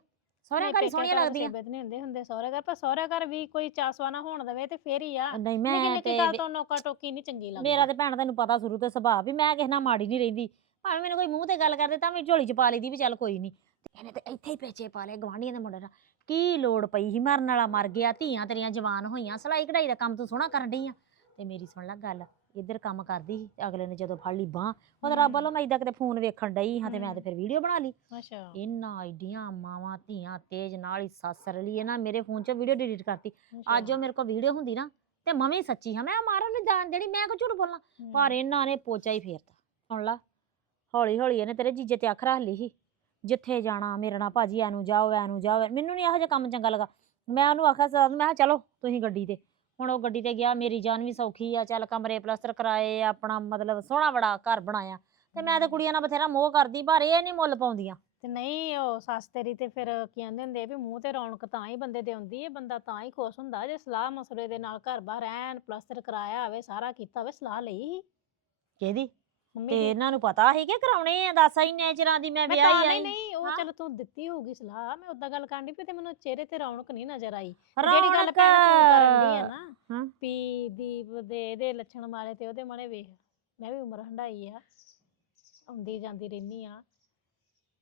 ਸਹੁਰਿਆਂ ਘਰ ਹੀ ਸੋਹਣੀਆਂ ਲੱਗਦੀਆਂ। ਬੇਤ ਨਹੀਂ ਹੁੰਦੇ ਹੁੰਦੇ ਸਹੁਰੇ ਘਰ ਪਰ ਸਹੁਰੇ ਘਰ ਵੀ ਕੋਈ ਚਾਸਵਾ ਨਾ ਹੋਣ ਦੇਵੇ ਤੇ ਫੇਰ ਹੀ ਆ। ਨਹੀਂ ਨਿੱਕੀ ਮੈਂ ਨਿੱਕੀ ਤੇ ਗੱਲ ਤੋਂ ਨੋਕਾ ਟੋਕੀ ਨਹੀਂ ਚੰਗੀ ਲੱਗਦੀ। ਮੇਰਾ ਤੇ ਭੈਣ ਤੈਨੂੰ ਪਤਾ ਸ਼ੁਰੂ ਤੋਂ ਸੁਭਾਅ ਵੀ ਮੈਂ ਕਿਸੇ ਨਾਲ ਮਾੜੀ ਨਹੀਂ ਰਹਿੰਦੀ। ਭਾਵੇਂ ਮੈਨੂੰ ਕੋਈ ਮੂੰਹ ਤੇ ਗੱਲ ਕਰਦੇ ਤਾਂ ਵੀ ਝੋਲੀ ਚ ਪਾ ਲਈਦੀ ਵੀ ਚੱਲ ਕੋਈ ਨਹੀਂ ਇਹਨੇ ਤੇ ਇੱਥੇ ਹੀ ਪੇਚੇ ਪਾ ਲਏ ਗਵਾਂਢੀਆਂ ਦੇ ਮੁੰਡੇ ਨਾਲ। ਕੀ ਲੋੜ ਪਈ ਸੀ? ਮਰਨ ਵਾਲਾ ਮਰ ਗਿਆ ਧੀਆਂ ਤੇਰੀਆਂ ਜਵਾਨ ਹੋਈਆਂ ਸਲਾਈ ਕਢਾਈ ਦਾ ਕੰਮ ਤੂੰ ਸੋਹਣਾ ਕਰਨ ਡਈ ਆ। ਤੇ ਮੇਰੀ ਸੁਣ ਲੈ ਗੱਲ ਇੱਧਰ ਕੰਮ ਕਰਦੀ ਸੀ ਤੇ ਅਗਲੇ ਨੇ ਜਦੋਂ ਫੜ ਲਈ ਬਾਹ ਉਹ ਤਾਂ ਰੱਬ ਵੱਲੋਂ ਮੈਂ ਇਦਾਂ ਕਿਤੇ ਫੋਨ ਵੇਖਣ ਡਈ ਹਾਂ ਤੇ ਮੈਂ ਤੇ ਫਿਰ ਵੀਡੀਓ ਬਣਾ ਲਈ। ਅੱਛਾ। ਇਹਨਾਂ ਆਈਡੀਆਂ ਮਾਵਾਂ ਧੀਆਂ ਤੇਜ ਨਾਲ ਹੀ ਸੱਸ ਰਲੀ ਇਹਨਾਂ ਮੇਰੇ ਫੋਨ 'ਚੋਂ ਵੀਡੀਓ ਡਿਲੀਟ ਕਰਤੀ। ਅੱਜ ਉਹ ਮੇਰੇ ਕੋਲ ਵੀਡੀਓ ਹੁੰਦੀ ਨਾ ਤੇ ਮੈਂ ਵੀ ਸੱਚੀ ਹਾਂ ਮੈਂ ਮਾਰਨ ਨਹੀਂ ਜਾਣ ਜਿਹੜੀ ਮੈਂ ਕੋ ਝੂਠ ਬੋਲਾਂ? ਪਰ ਇਹਨਾਂ ਨੇ ਪੋਚਾ ਹੀ ਫੇਰਤਾ। ਸੁਣ ਲਾ ਹੌਲੀ ਹੌਲੀ ਇਹਨੇ ਤੇਰੇ ਜੀਜੇ ਤੇ ਅੱਖ ਰੱਖ ਲਈ ਸੀ। ਜਿੱਥੇ ਜਾਣਾ ਮੇਰੇ ਨਾਲ ਭਾਜੀ ਐਨੂੰ ਜਾਓ ਐਨੂੰ ਜਾਓ। ਮੈਨੂੰ ਨਹੀਂ ਇਹੋ ਜਿਹਾ ਕੰਮ ਚੰਗਾ ਲੱਗਾ। ਮੈਂ ਉਹਨੂੰ ਆਖਿਆ ਸਰ ਮੈਂ ਕਿਹਾ ਚਲੋ ਤੁਸੀਂ ਗੱਡੀ ਤੇ। ਹੁਣ ਉਹ ਗੱਡੀ ਤੇ ਗਿਆ ਮੇਰੀ ਜਾਨ ਵੀ ਸੌਖੀ ਆ। ਚੱਲ ਕਮਰੇ ਪਲਸਤਰ ਕਰਾਏ ਆਪਣਾ ਮਤਲਬ ਸੋਹਣਾ ਬੜਾ ਘਰ ਬਣਾਇਆ। ਤੇ ਮੈਂ ਤੇ ਕੁੜੀਆਂ ਨਾਲ ਬਥੇਰਾ ਮੋਹ ਕਰਦੀ ਪਰ ਇਹ ਨਹੀਂ ਮੁੱਲ ਪਾਉਂਦੀਆਂ। ਤੇ ਨਹੀਂ ਉਹ ਸੱਸ ਤੇਰੀ ਤੇ ਫਿਰ ਕਹਿੰਦੇ ਹੁੰਦੇ ਆ ਵੀ ਮੂੰਹ ਤੇ ਰੌਣਕ ਤਾਂ ਹੀ ਬੰਦੇ ਦੇ ਆਉਂਦੀ ਹੈ ਬੰਦਾ ਤਾਂ ਹੀ ਖੁਸ਼ ਹੁੰਦਾ। ਜੇ ਸਲਾਹ ਮਸਲੇ ਦੇ ਨਾਲ ਘਰ ਬਾਹਰ ਐਨ ਪਲਸਤਰ ਕਰਾਇਆ ਹੋਵੇ ਸਾਰਾ ਕੀਤਾ ਹੋਵੇ ਸਲਾਹ ਲਈ ਹੀ। ਕਿਹਦੀ? ਤੇ ਇਹਨਾਂ ਨੂੰ ਪਤਾ ਸੀ ਕਿ ਕਰਾਉਣੇ ਆ ਦੱਸ ਇੰਨੇ ਚਿਰਾਂ ਦੀ ਮੈਂ ਮੈਂ ਵਿਆਹੀ ਤਾਂ ਆਈ। ਨਹੀਂ ਨਹੀਂ ਉਹ ਹਾਂ। ਚਲ ਤੂੰ ਦਿੱਤੀ ਹੋਊਗੀ ਸਲਾਹ ਮੈਂ ਉਦਾਂ ਗੱਲ ਕਰਨ ਦੀ ਤੇ ਮੈਨੂੰ ਚਿਹਰੇ ਤੇ ਰੌਣਕ ਨਹੀਂ ਨਜ਼ਰ ਆਈ। ਜਿਹੜੀ ਗੱਲ ਰੌਣਕ ਤੂੰ ਕਰਨ ਦੀ ਆ ਨਾ ਹਾਂ। ਵੀ ਦੀਪ ਦੇ ਇਹਦੇ ਲੱਛਣ ਮਾਰੇ ਤੇ ਉਹਦੇ ਮਾਰੇ ਵੇਖ ਮੈਂ ਵੀ ਉਮਰ ਹੰਡਾਈ ਆ ਆਉਂਦੀ ਜਾਂਦੀ ਰਹਿਨੀ ਆ।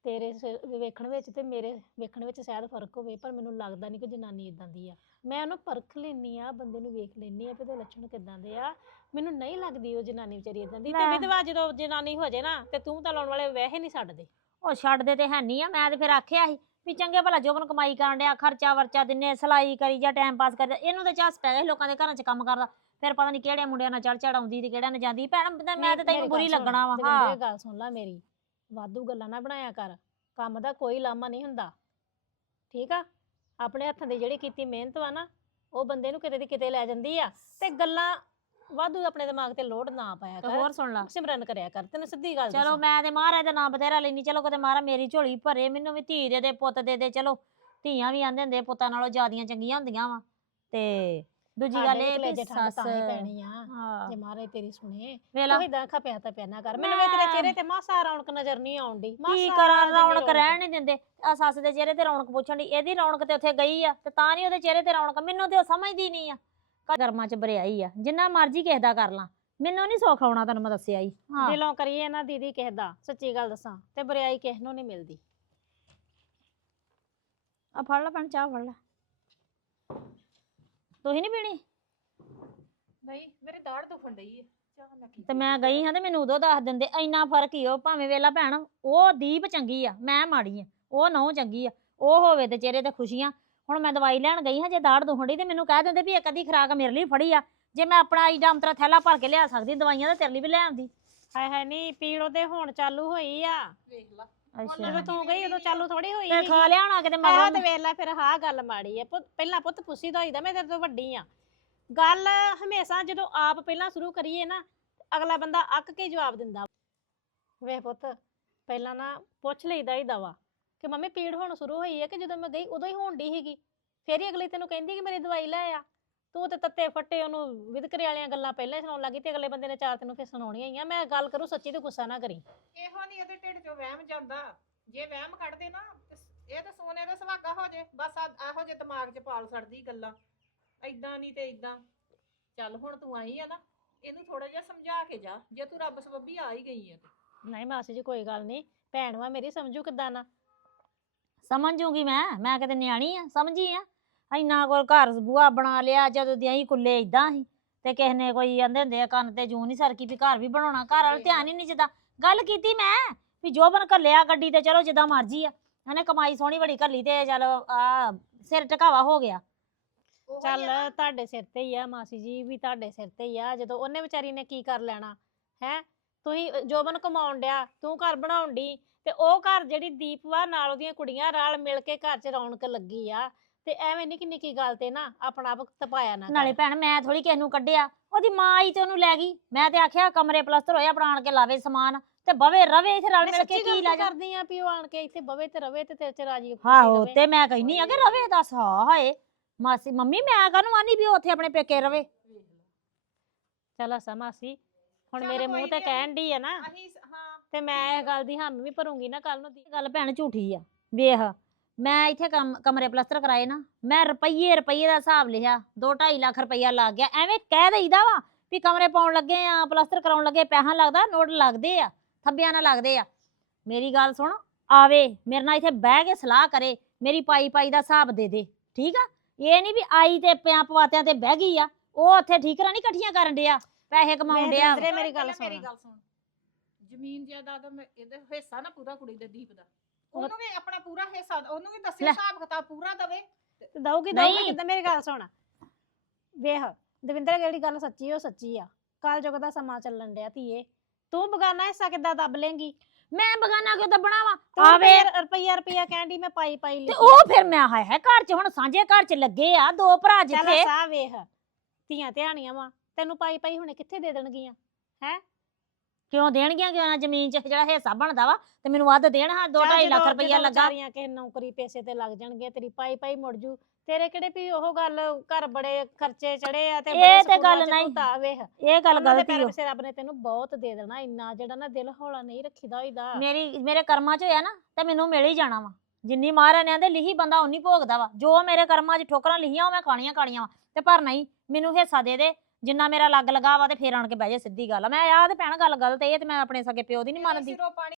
ਤੇਰੇ ਸ- ਵੇਖਣ ਵਿੱਚ ਤੇ ਮੇਰੇ ਵੇਖਣ ਵਿੱਚ ਸ਼ਾਇਦ ਫ਼ਰਕ ਹੋਵੇ ਪਰ ਮੈਨੂੰ ਲੱਗਦਾ ਨਹੀਂ ਕਿ ਜਨਾਨੀ ਇਦਾਂ ਦੀ ਆ। ਮੈਂ ਉਹਨੂੰ ਪਰਖ ਲੈਨੀ ਆ ਬੰਦੇ ਨੂੰ ਵੇਖ ਲੈਨੀ ਆ ਵੀ ਉਹਦੇ ਲੱਛਣ ਕਿਦਾਂ ਦੇ ਆ। ਮੈਨੂੰ ਨਹੀਂ ਲੱਗਦੀ ਉਹ ਜਨਾਨੀ ਵਿਚਾਰੀ ਇਦਾਂ ਦੀ। ਤੇ ਲੈ। ਵਿਧਵਾ ਜਦੋਂ ਜਨਾਨੀ ਹੋ ਜੇ ਨਾ ਤੇ ਤੂੰ ਤਾਂ ਲਾਉਣ ਵਾਲੇ ਵੈਸੇ ਨਹੀਂ ਛੱਡਦੇ। ਉਹ ਛੱਡਦੇ ਤੇ ਹੈ ਨਹੀਂ ਆ ਮੈਂ ਤੇ ਫਿਰ ਆਖਿਆ ਸੀ ਵੀ ਚੰਗੇ ਭਲਾ ਜੋਬਨ ਕਮਾਈ ਕਰਨ ਡਿਆ ਖਰਚਾ ਵਰਚਾ ਦਿਨੇ ਸਲਾਈ ਕਰੀ ਜਾਂ ਟਾਈਮ ਪਾਸ ਕਰਦਾ ਇਹਨੂੰ ਤੇ ਚਾਸ ਪੈ ਗਿਆ ਸੀ ਲੋਕਾਂ ਦੇ ਘਰਾਂ 'ਚ ਕੰਮ ਕਰਦਾ ਫਿਰ ਪਤਾ ਨਹੀਂ ਕਿਹੜੇ ਮੁੰਡਿਆਂ ਨਾਲ ਚੜ ਚੜ ਆਉਂਦੀ ਤੇ ਕਿਹੜਿਆਂ ਨਾਲ ਜਾਂਦੀ। ਭੈਣ ਮੈਂ ਤੇ ਤੈਨੂੰ ਬੁਰੀ ਲੱਗਣਾ ਵਾ ਹਾਂ। ਇਹ ਗੱਲ ਸੁਣ ਲੈ ਮੇਰੀ। ਵਾਧੂ ਗੱਲਾਂ ਨਾ ਬਣਾਇਆ ਕਰ। ਕੰਮ ਦਾ ਕੋਈ ਲਾਮਾ ਨਹੀਂ ਹੁੰਦਾ। ਠੀਕ ਆ? ਆਪਣੇ ਹੱਥਾਂ ਦੀ ਜਿਹੜੀ ਕੀਤੀ ਮਿਹਨਤ ਵਾ ਨਾ ਉਹ ਬੰਦੇ ਨੂੰ ਕਿਤੇ ਦੀ ਕਿਤੇ ਲੈ ਜਾਂਦੀ ਆ ਤੇ ਗੱਲਾਂ ਵਾਧੂ ਆਪਣੇ ਦਿਮਾਗ ਤੇ ਲੋਡ ਨਾ ਪਾਇਆ ਤੇ ਕਰ। ਹੋਰ ਸੁਣ ਲਾ। ਸਿਮਰਨ ਕਰਿਆ ਕਰ ਤੈਨੂੰ ਸਿੱਧੀ ਗੱਲ ਚਲੋ ਦੱਸਾਂ। ਮੈਂ ਤੇ ਮਹਾਰਾਜ ਦਾ ਨਾਮ ਬਥੇਰਾ ਲੈਣੀ ਚਲੋ ਕਿਤੇ ਮਹਾਰਾ ਮੇਰੀ ਝੋਲੀ ਭਰੇ ਮੈਨੂੰ ਵੀ ਧੀ ਦੇ ਦੇ ਪੁੱਤ ਦੇ ਦੇ ਚਲੋ ਧੀਆਂ ਵੀ ਆਂਦੇ ਹੁੰਦੇ ਪੁੱਤਾਂ ਨਾਲੋਂ ਜ਼ਿਆਦੀਆਂ ਚੰਗੀਆਂ ਹੁੰਦੀਆਂ ਵਾ। ਤੇ ਦੂਜੀ ਗੱਲ ਵੀ ਇਹ ਕਿ ਸੱਸ ਤਾਂ ਹੀ ਪੈਣੀ ਆ। ਹਾਂ। ਜੇ ਮਹਾਰਾਜ ਤੇਰੀ ਸੁਣੇ। ਵੇਲਾ ਤੂੰ ਇਦਾਂ ਖਪਿਆ ਤਾਂ ਪਿਆ ਨਾ ਕਰ। ਮੈਨੂੰ ਵੇ ਤੇਰੇ ਚਿਹਰੇ ਤੇ ਮਾਸਾ ਰੌਣਕ ਨਜ਼ਰ ਨਹੀਂ ਆਉਂਦੀ। ਕੀ ਕਰਾਂ ਰੌਣਕ ਰਹਿਣ ਨਹੀਂ ਦਿੰਦੇ। ਆ ਸੱਸ ਦੇ ਚਿਹਰੇ ਤੇ ਰੌਣਕ ਪੁੱਛਣ ਦੀ ਇਹਦੀ ਰੌਣਕ ਤੇ ਉੱਥੇ ਗਈ ਆ ਤੇ ਤਾਂ ਨਹੀਂ ਉਹਦੇ ਚਿਹਰੇ ਤੇ ਰੌਣਕ। ਮੈਨੂੰ ਤੇ ਉਹ ਸਮਝਦੀ ਨਹੀਂ ਆ। ਗਰਮਾਂ ਚ ਬਰਿਆਈ ਆ। ਜਿੰਨਾ ਮਰਜ਼ੀ ਕਿਸੇ ਦਾ ਕਰ ਲਾਂ। ਮੈਨੂੰ ਨਹੀਂ ਸੁੱਖ ਆਉਣਾ ਤੈਨੂੰ ਮੈਂ ਦੱਸਿਆ ਹੀ ਹਾਂ। ਦਿਲੋਂ ਕਰੀਏ ਨਾ ਦੀਦੀ ਕਿਸੇ ਦਾ ਸੱਚੀ ਗੱਲ ਦੱਸਾਂ। ਤੇ ਬਰਿਆਈ ਕਿਸ ਨੂੰ ਨਹੀਂ ਮਿਲਦੀ। ਆ ਫੜ ਲੈ ਭੈਣ ਚਾਹ ਫੜ ਲੈ। ਤੁਸੀਂ ਨਹੀਂ ਪੀਣੀ? ਨਹੀਂ ਮੇਰੇ ਦਾੜ ਦੁਖਣ ਡਈ ਹੈ ਚਾਹ ਮੈਂ ਤੇ ਮੈਂ ਗਈ ਹਾਂ ਤੇ ਮੈਨੂੰ ਉਦੋਂ ਦੱਸ ਦਿੰਦੇ ਇੰਨਾ ਫ਼ਰਕ ਹੀ ਉਹ ਭਾਵੇਂ ਵੇਲਾ ਭੈਣ ਉਹ ਦੀਪ ਚੰਗੀ ਆ ਮੈਂ ਮਾੜੀ ਆ ਉਹ ਨਹੁੰ ਚੰਗੀ ਆ ਉਹ ਹੋਵੇ ਤੇ ਚਿਹਰੇ ਤੇ ਖੁਸ਼ੀਆਂ। ਹੁਣ ਮੈਂ ਦਵਾਈ ਲੈਣ ਗਈ ਹਾਂ ਜੇ ਦਾੜ ਦੁਖਣ ਤੇ ਮੈਨੂੰ ਕਹਿ ਦਿੰਦੇ ਵੀ ਇੱਕ ਅੱਧੀ ਖਰਾਕ ਮੇਰੇ ਲਈ ਫੜੀ ਆ। ਜੇ ਮੈਂ ਆਪਣਾ ਆਈਡਾ ਅੰਤਰਾ ਥੈਲਾ ਭਰ ਕੇ ਲਿਆ ਸਕਦੀ ਦਵਾਈਆਂ ਤਾਂ ਤੇਰੇ ਲਈ ਵੀ ਲੈ ਆਉਂਦੀ। ਹਾਏ ਹਾਏ ਨਹੀਂ ਪੀੜ ਉਹਦੇ ਹੁਣ ਚਾਲੂ ਹੋਈ ਆ। ਵੇਖ ਲਾ। ਜਦੋਂ ਤੂੰ ਗਈ ਉਦੋਂ ਚਾਲੂ ਥੋੜੀ ਹੋਈ ਤੇ ਸੀਗੀ। ਖਾ ਲਿਆ ਹੋਣਾ ਕਿਤੇ ਆਹ ਮਗਰੋਂ ਤੇ ਵੇਖ ਲੈ ਫਿਰ ਆਹ ਗੱਲ ਮਾੜੀ ਆ। ਪੁੱਤ ਪਹਿਲਾਂ ਪੁੱਤ ਦਾ ਹੋਈਦਾ ਮੈਂ ਤੇਰੇ ਤੋਂ ਵੱਡੀ ਆ। ਗੱਲ ਹਮੇਸ਼ਾ ਜਦੋਂ ਆਪ ਪਹਿਲਾਂ ਸ਼ੁਰੂ ਕਰੀਏ ਨਾ ਅਗਲਾ ਬੰਦਾ ਅੱਕ ਕੇ ਜਵਾਬ ਦਿੰਦਾ। ਵੇਖ ਪੁੱਤ ਪਹਿਲਾਂ ਨਾ ਪੁੱਛ ਲਈਦਾ ਹੀ ਦਵਾ ਕਿ ਮੰਮੀ ਪੀੜ ਹੋਣ ਸ਼ੁਰੂ ਹੋਈ ਹੈ ਕਿ ਜਦੋਂ ਮੈਂ ਗਈ ਉਦੋਂ ਹੀ ਹੋਣ ਡਈ ਸੀਗੀ? ਫੇਰ ਹੀ ਅਗਲੀ ਤੈਨੂੰ ਕਹਿੰਦੀ ਕਿ ਮੇਰੀ ਦਵਾਈ ਲੈ ਆ। ਤੂੰ ਤੇ ਤੱਤੇ ਫੱਟੇ ਉਹਨੂੰ ਵਿਦਕਰੇ ਵਾਲੀਆਂ ਗੱਲਾਂ ਪਹਿਲਾਂ ਹੀ ਸੁਣਾਉਣ ਲੱਗੀ ਤੇ ਅਗਲੇ ਬੰਦੇ ਨੇ ਚਾਰ ਤੈਨੂੰ ਫਿਰ ਸੁਣਾਉਣੀਆਂ ਹੀ ਆ। ਮੈਂ ਗੱਲ ਕਰੂ ਸੱਚੀ ਤੇ ਗੁੱਸਾ ਨਾ ਕਰੀ। ਇਹੋ ਨਹੀਂ ਇਹਦੇ ਢਿੱਡ ਚੋਂ ਵਹਿਮ ਜਾਂਦਾ। ਜੇ ਵਹਿਮ ਕੱਢਦੇ ਨਾ ਤੇ ਇਹ ਤਾਂ ਸੋਨੇ ਦਾ ਸੁਹਾਗਾ ਹੋ ਜੇ। ਬਸ ਆ- ਇਹੋ ਜੇ ਦਿਮਾਗ 'ਚ ਪਾਲ ਛੱਡਦੀ ਗੱਲਾਂ। ਐਦਾਂ ਨਹੀਂ ਤੇ ਐਦਾਂ ਚੱਲ ਹੁਣ ਤੂੰ ਆਈ ਆ ਨਾ ਇਹਨੂੰ ਥੋੜਾ ਜਿਹਾ ਸਮਝਾ ਕੇ ਜਾ। ਜੇ ਤੂੰ ਰੱਬ ਸਬੱਬੀ ਆ ਹੀ ਗਈ ਆ ਤੇ। ਨਹੀਂ ਮਾਸੀ ਜੀ ਕੋਈ ਗੱਲ ਨਹੀਂ ਭੈਣ ਵਾ ਮੇਰੀ ਸਮਝੂ ਕਿੱਦਾਂ ਨਾ? ਸਮਝ ਜੂਗੀ ਮੈਂ। ਮੈਂ ਕਿਤੇ ਨਿਆਣੀ ਆ ਸਮਝੀ ਆ। ਇੰਨਾ ਕੋਲ ਘਰ ਬੂਆ ਬਣਾ ਲਿਆ ਜਦੋਂ ਦੀਆਂ ਹੀ ਕੁੱਲੇ ਇਦਾਂ ਹੀ ਤੇ ਕਿਸੇ ਨੇ ਕੋਈ ਕਹਿੰਦੇ ਹੁੰਦੇ ਆ ਕੰਨ ਤੇ ਜੂੰ ਨਹੀਂ ਸਰਕੀ ਵੀ ਘਰ ਵੀ ਬਣਾਉਣਾ ਘਰ ਵਾਲ ਧਿਆਨ ਹੀ ਨਹੀਂ ਜਿੱਦਾਂ। ਗੱਲ ਕੀਤੀ ਮੈਂ ਵੀ ਜੋਬਨ ਘੱਲਿਆ ਗੱਡੀ ਤੇ ਚਲੋ ਜਿੱਦਾਂ ਮਰਜ਼ੀ ਆ। ਇਹਨੇ ਕਮਾਈ ਸੋਹਣੀ ਬੜੀ ਘੱਲੀ ਤੇ ਚਲ ਆ ਸਿਰ ਟਿਕਾਵਾ ਹੋ ਗਿਆ। ਉਹੋ ਚੱਲ ਨਾ, ਤੁਹਾਡੇ ਸਿਰ ਤੇ ਹੀ ਆ ਮਾਸੀ ਜੀ ਵੀ ਤੁਹਾਡੇ ਸਿਰ ਤੇ ਹੀ ਆ ਜਦੋਂ ਉਹਨੇ ਵਿਚਾਰੀ ਨੇ ਕੀ ਕਰ ਲੈਣਾ ਹੈ? ਤੁਸੀਂ ਅ, ਜੋਬਨ ਕਮਾਉਣ ਡਿਆ ਤੂੰ ਘਰ ਬਣਾਉਣ ਦੀ ਤੇ ਉਹ ਘਰ ਜਿਹੜੀ ਦੀਪ ਵਾ ਨਾਲ ਉਹਦੀਆਂ ਕੁੜੀਆਂ ਰਲ ਮਿਲ ਕੇ ਘਰ 'ਚ ਰੌਣਕ ਲੱਗੀ ਆ ਤੇ ਐਵੇਂ ਨਿੱਕੀ ਨਿੱਕੀ ਗੱਲ ਤੇ ਨਾ ਆਪਣਾ ਆਪ ਤਪਾਇਆ ਨਾ ਨਾਲੇ ਕਰ। ਭੈਣ ਮੈਂ ਥੋੜੀ ਕਿਸੇ ਨੂੰ ਕੱਢਿਆ। ਉਹਦੀ ਮਾਂ ਆਈ ਤੇ ਉਹਨੂੰ ਲੈ ਗਈ। ਮੈਂ ਤੇ ਆਖਿਆ ਕਮਰੇ ਪਲਸਤਰ ਹੋਇਆ ਬਣਾਣ ਕੇ ਲਾਵੇ ਸਮਾਨ। ਤੇ ਬਵੇ ਰਵੇ ਇੱਥੇ ਰਲ ਮੈਂ ਮਿਲ ਕੇ ਸੱਚੀ ਕੀ ਗੱਲ ਲੈ ਜਾ। ਕਰਦੀ ਆ ਵੀ ਉਹ ਆਣ ਕੇ ਇੱਥੇ ਬਵੇ ਤੇ ਰਵੇ ਤੇ ਤੇਰੇ 'ਚ ਰਾਜੀ ਖੁਸ਼ੀ ਆਹੋ ਰਵੇ। ਤੇ ਮੈਂ ਕਹਿੰਨੀ ਆ ਕਿ ਰਵੇ ਦੱਸ ਹਾਂ ਹਾਏ। ਮਾਸੀ ਮੰਮੀ ਮੈਂ ਕਾਹਨੂੰ ਆਨੀ ਵੀ ਉਹ ਉੱਥੇ ਆਪਣੇ ਪੇਕੇ ਰਵੇ। ਚੱਲ ਅਸਾ ਮਾਸੀ। ਹੁਣ ਚੱਲ ਮੇਰੇ ਕੋਈ ਮੂੰਹ ਤੇ ਨੀ, ਕਹਿਣ ਦੀ ਆ ਨਾ। ਅਸੀਂ ਹਾਂ। ਤੇ ਮੈਂ ਇਹ ਗੱਲ ਦੀ ਹਾਮੀ ਵੀ ਭਰੂੰਗੀ ਨਾ ਕੱਲ ਨੂੰ ਦੀ- ਗੱਲ ਭੈਣ ਝੂਠੀ ਆ। ਵੇਖ ਮੈਂ ਇੱਥੇ ਕਮ- ਕਮਰੇ ਪਲਸਤਰ ਕਰਾਏ ਨਾ ਮੈਂ ਰੁਪਈਏ ਰੁਪਈਏ ਦਾ ਹਿਸਾਬ ਲਿਆ 2.5 ਲੱਖ ਰੁਪਈਆ ਲੱਗ ਗਿਆ ਐਵੇਂ ਕਹਿ ਦਈਦਾ ਵਾ ਵੀ ਕਮਰੇ ਪਾਉਣ ਲੱਗੇ ਆ ਪਲਸਤਰ ਕਰਾਉਣ ਲੱਗੇ ਪੈਸਾ ਲੱਗਦਾ ਨੋਟ ਲੱਗਦੇ ਆ ਥੱਬਿਆਂ ਨਾਲ ਲੱਗਦੇ ਆ ਮੇਰੀ ਗੱਲ ਸੁਣ ਆਵੇ ਮੇਰੇ ਨਾਲ ਇੱਥੇ ਬਹਿ ਕੇ ਸਲਾਹ ਕਰੇ ਮੇਰੀ ਪਾਈ ਪਾਈ ਦਾ ਹਿਸਾਬ ਦੇ ਦੇ ਠੀਕ ਆ ਇਹ ਨਹੀਂ ਵੀ ਆਈ ਤੇ ਪਿਆਂ ਪਵਾਤਿਆਂ ਤੇ ਬਹਿ ਗਈ ਆ ਉਹ ਉੱਥੇ ਠੀਕਰਾਂ ਨਹੀਂ ਇਕੱਠੀਆਂ ਕਰਨ ਡਿਆ ਪੈਸੇ ਕਮਾਉਣ ਵੇਖ ਡਿਆ। ਮੇਰੀ ਗੱਲ ਪਹਿਲਾਂ ਮੇਰੀ ਸੁਣ। ਗੱਲ ਸੁਣ ਜ਼ਮੀਨ ਜਾਇਦਾਦ ਮੈਂ ਇਹਦੇ ਹਿੱਸਾ ਨਾ ਪੂਰਾ ਕੁੜੀ ਦੇ ਦੀਪ ਦਾ ਉਹਨੂੰ ਵੀ ਆਪਣਾ ਪੂਰਾ ਹਿੱਸਾ ਉਹਨੂੰ ਵੀ ਦੱਸੇ ਲੈ। ਹਿਸਾਬ ਕਿਤਾਬ ਪੂਰਾ ਦਵੇ। ਤੇ ਦਊਗੀ ਦਊਗੀ ਨਹੀਂ। ਕਿੱਦਾਂ ਮੇਰੀ ਗੱਲ ਸੁਣ। ਵੇਖ ਦਵਿੰਦਰ ਜਿਹੜੀ ਗੱਲ ਸੱਚੀ ਉਹ ਸੱਚੀ ਆ। ਕੱਲ ਜੁਗ ਦਾ ਸਮਾਂ ਚੱਲਣ ਡਿਆ ਧੀਏ। ਤੂੰ ਬਗਾਨਾ ਹਿੱਸਾ ਕਿੱਦਾਂ ਦੱਬ ਲੇਂਗੀ? ਮੈਂ ਬਗਾਨਾ ਕਿਉਂ ਦੱਬਣਾ ਵਾ ਤੂੰ ਆਵੇ। ਫੇਰ ਰੁਪਈਆ ਰੁਪਈਆ ਕਹਿੰਦੀ ਮੈਂ ਪਾਈ ਪਾਈ ਤੇ ਲਿਖੀ। ਉਹ ਫਿਰ ਮੈਂ ਹਾਏ ਹੈ ਘਰ 'ਚ ਹੁਣ ਸਾਂਝੇ ਘਰ 'ਚ ਲੱਗੇ ਆ ਦੋ ਭਰਾ ਚੱਲ ਜਿੱਥੇ। ਸਾ ਵੇਖ। ਧੀਆਂ ਧਿਆਣੀਆਂ ਵਾ। ਤੈਨੂੰ ਪਾਈ ਪਾਈ ਹੁਣੇ ਕਿੱਥੇ ਦੇ ਦੇਣਗੀਆਂ? ਕਿਉਂ ਦੇਣਗੀਆਂ ਕਿਉਂ ਨਾ? ਜ਼ਮੀਨ 'ਚ ਜਿਹੜਾ ਹਿੱਸਾ ਬਣਦਾ ਵਾ ਤੇ ਮੈਨੂੰ ਵੱਧ ਦੇਣ। ਹਾਂ 2.5 ਲੱਖ ਰੁਪਈਆ ਲੱਗਾ। ਕਿਸੇ ਨੌਕਰੀ ਪੈਸੇ ਤੇ ਲੱਗ ਜਾਣਗੇ ਤੇਰੀ ਪਾਈ ਪਾਈ ਮੁੜ ਜੂ। ਤੇਰੇ ਕਿਹੜੇ ਵੀ ਉਹ ਗੱਲ ਘਰ ਬੜੇ ਖਰਚੇ ਚੜੇ ਆ ਤੇ ਇਹ ਤੇ ਗੱਲ ਨਹੀਂ। ਘੁੱਟਾ ਵੇਖ। ਇਹ ਗੱਲ ਦੇ ਗਲਤੀ ਓ ਪਿੱਛੇ ਰੱਬ ਨੇ ਤੈਨੂੰ ਬਹੁਤ ਦੇ ਦੇਣਾ ਇੰਨਾ ਜਿਹੜਾ ਨਾ ਦਿਲ ਹੌਲਾ ਨਹੀਂ ਰੱਖੀਦਾ ਹੋਈਦਾ। ਮੇਰੀ ਮੇਰੇ ਕਰਮਾਂ 'ਚ ਹੋਇਆ ਨਾ ਤੇ ਮੈਨੂੰ ਮਿਲ ਹੀ ਜਾਣਾ ਵਾ। ਜਿੰਨੀ ਮਹਾਰਾਜ ਨੇ ਆਂਦੇ ਲਿਖੀ ਬੰਦਾ ਉਨੀ ਭੋਗਦਾ ਵਾ। ਜੋ ਮੇਰੇ ਕਰਮਾਂ 'ਚ ਠੋਕਰਾਂ ਲਿਖੀਆਂ ਉਹ ਮੈਂ ਖਾਣੀਆਂ ਖਾਣੀਆਂ ਵਾ। ਤੇ ਪਰ ਨਹੀਂ ਮੈਨੂੰ ਹਿੱਸਾ ਦੇ ਦੇ। ਜਿੰਨਾ ਮੇਰਾ ਲੱਗ ਲਗਾ ਵਾ ਤੇ ਫੇਰ ਆਣ ਕੇ ਬਹਿ ਜਾ ਸਿੱਧੀ ਗੱਲ ਆ। ਮੈਂ ਆਹ ਤੇ ਭੈਣ ਗੱਲ ਗਲਤ ਇਹ ਤੇ ਮੈਂ ਆਪਣੇ ਸਕੇ ਪਿਓ ਦੀ ਨਹੀਂ ਮੰਨਦੀ। ਸਿਰੋਂ ਪਾਣੀ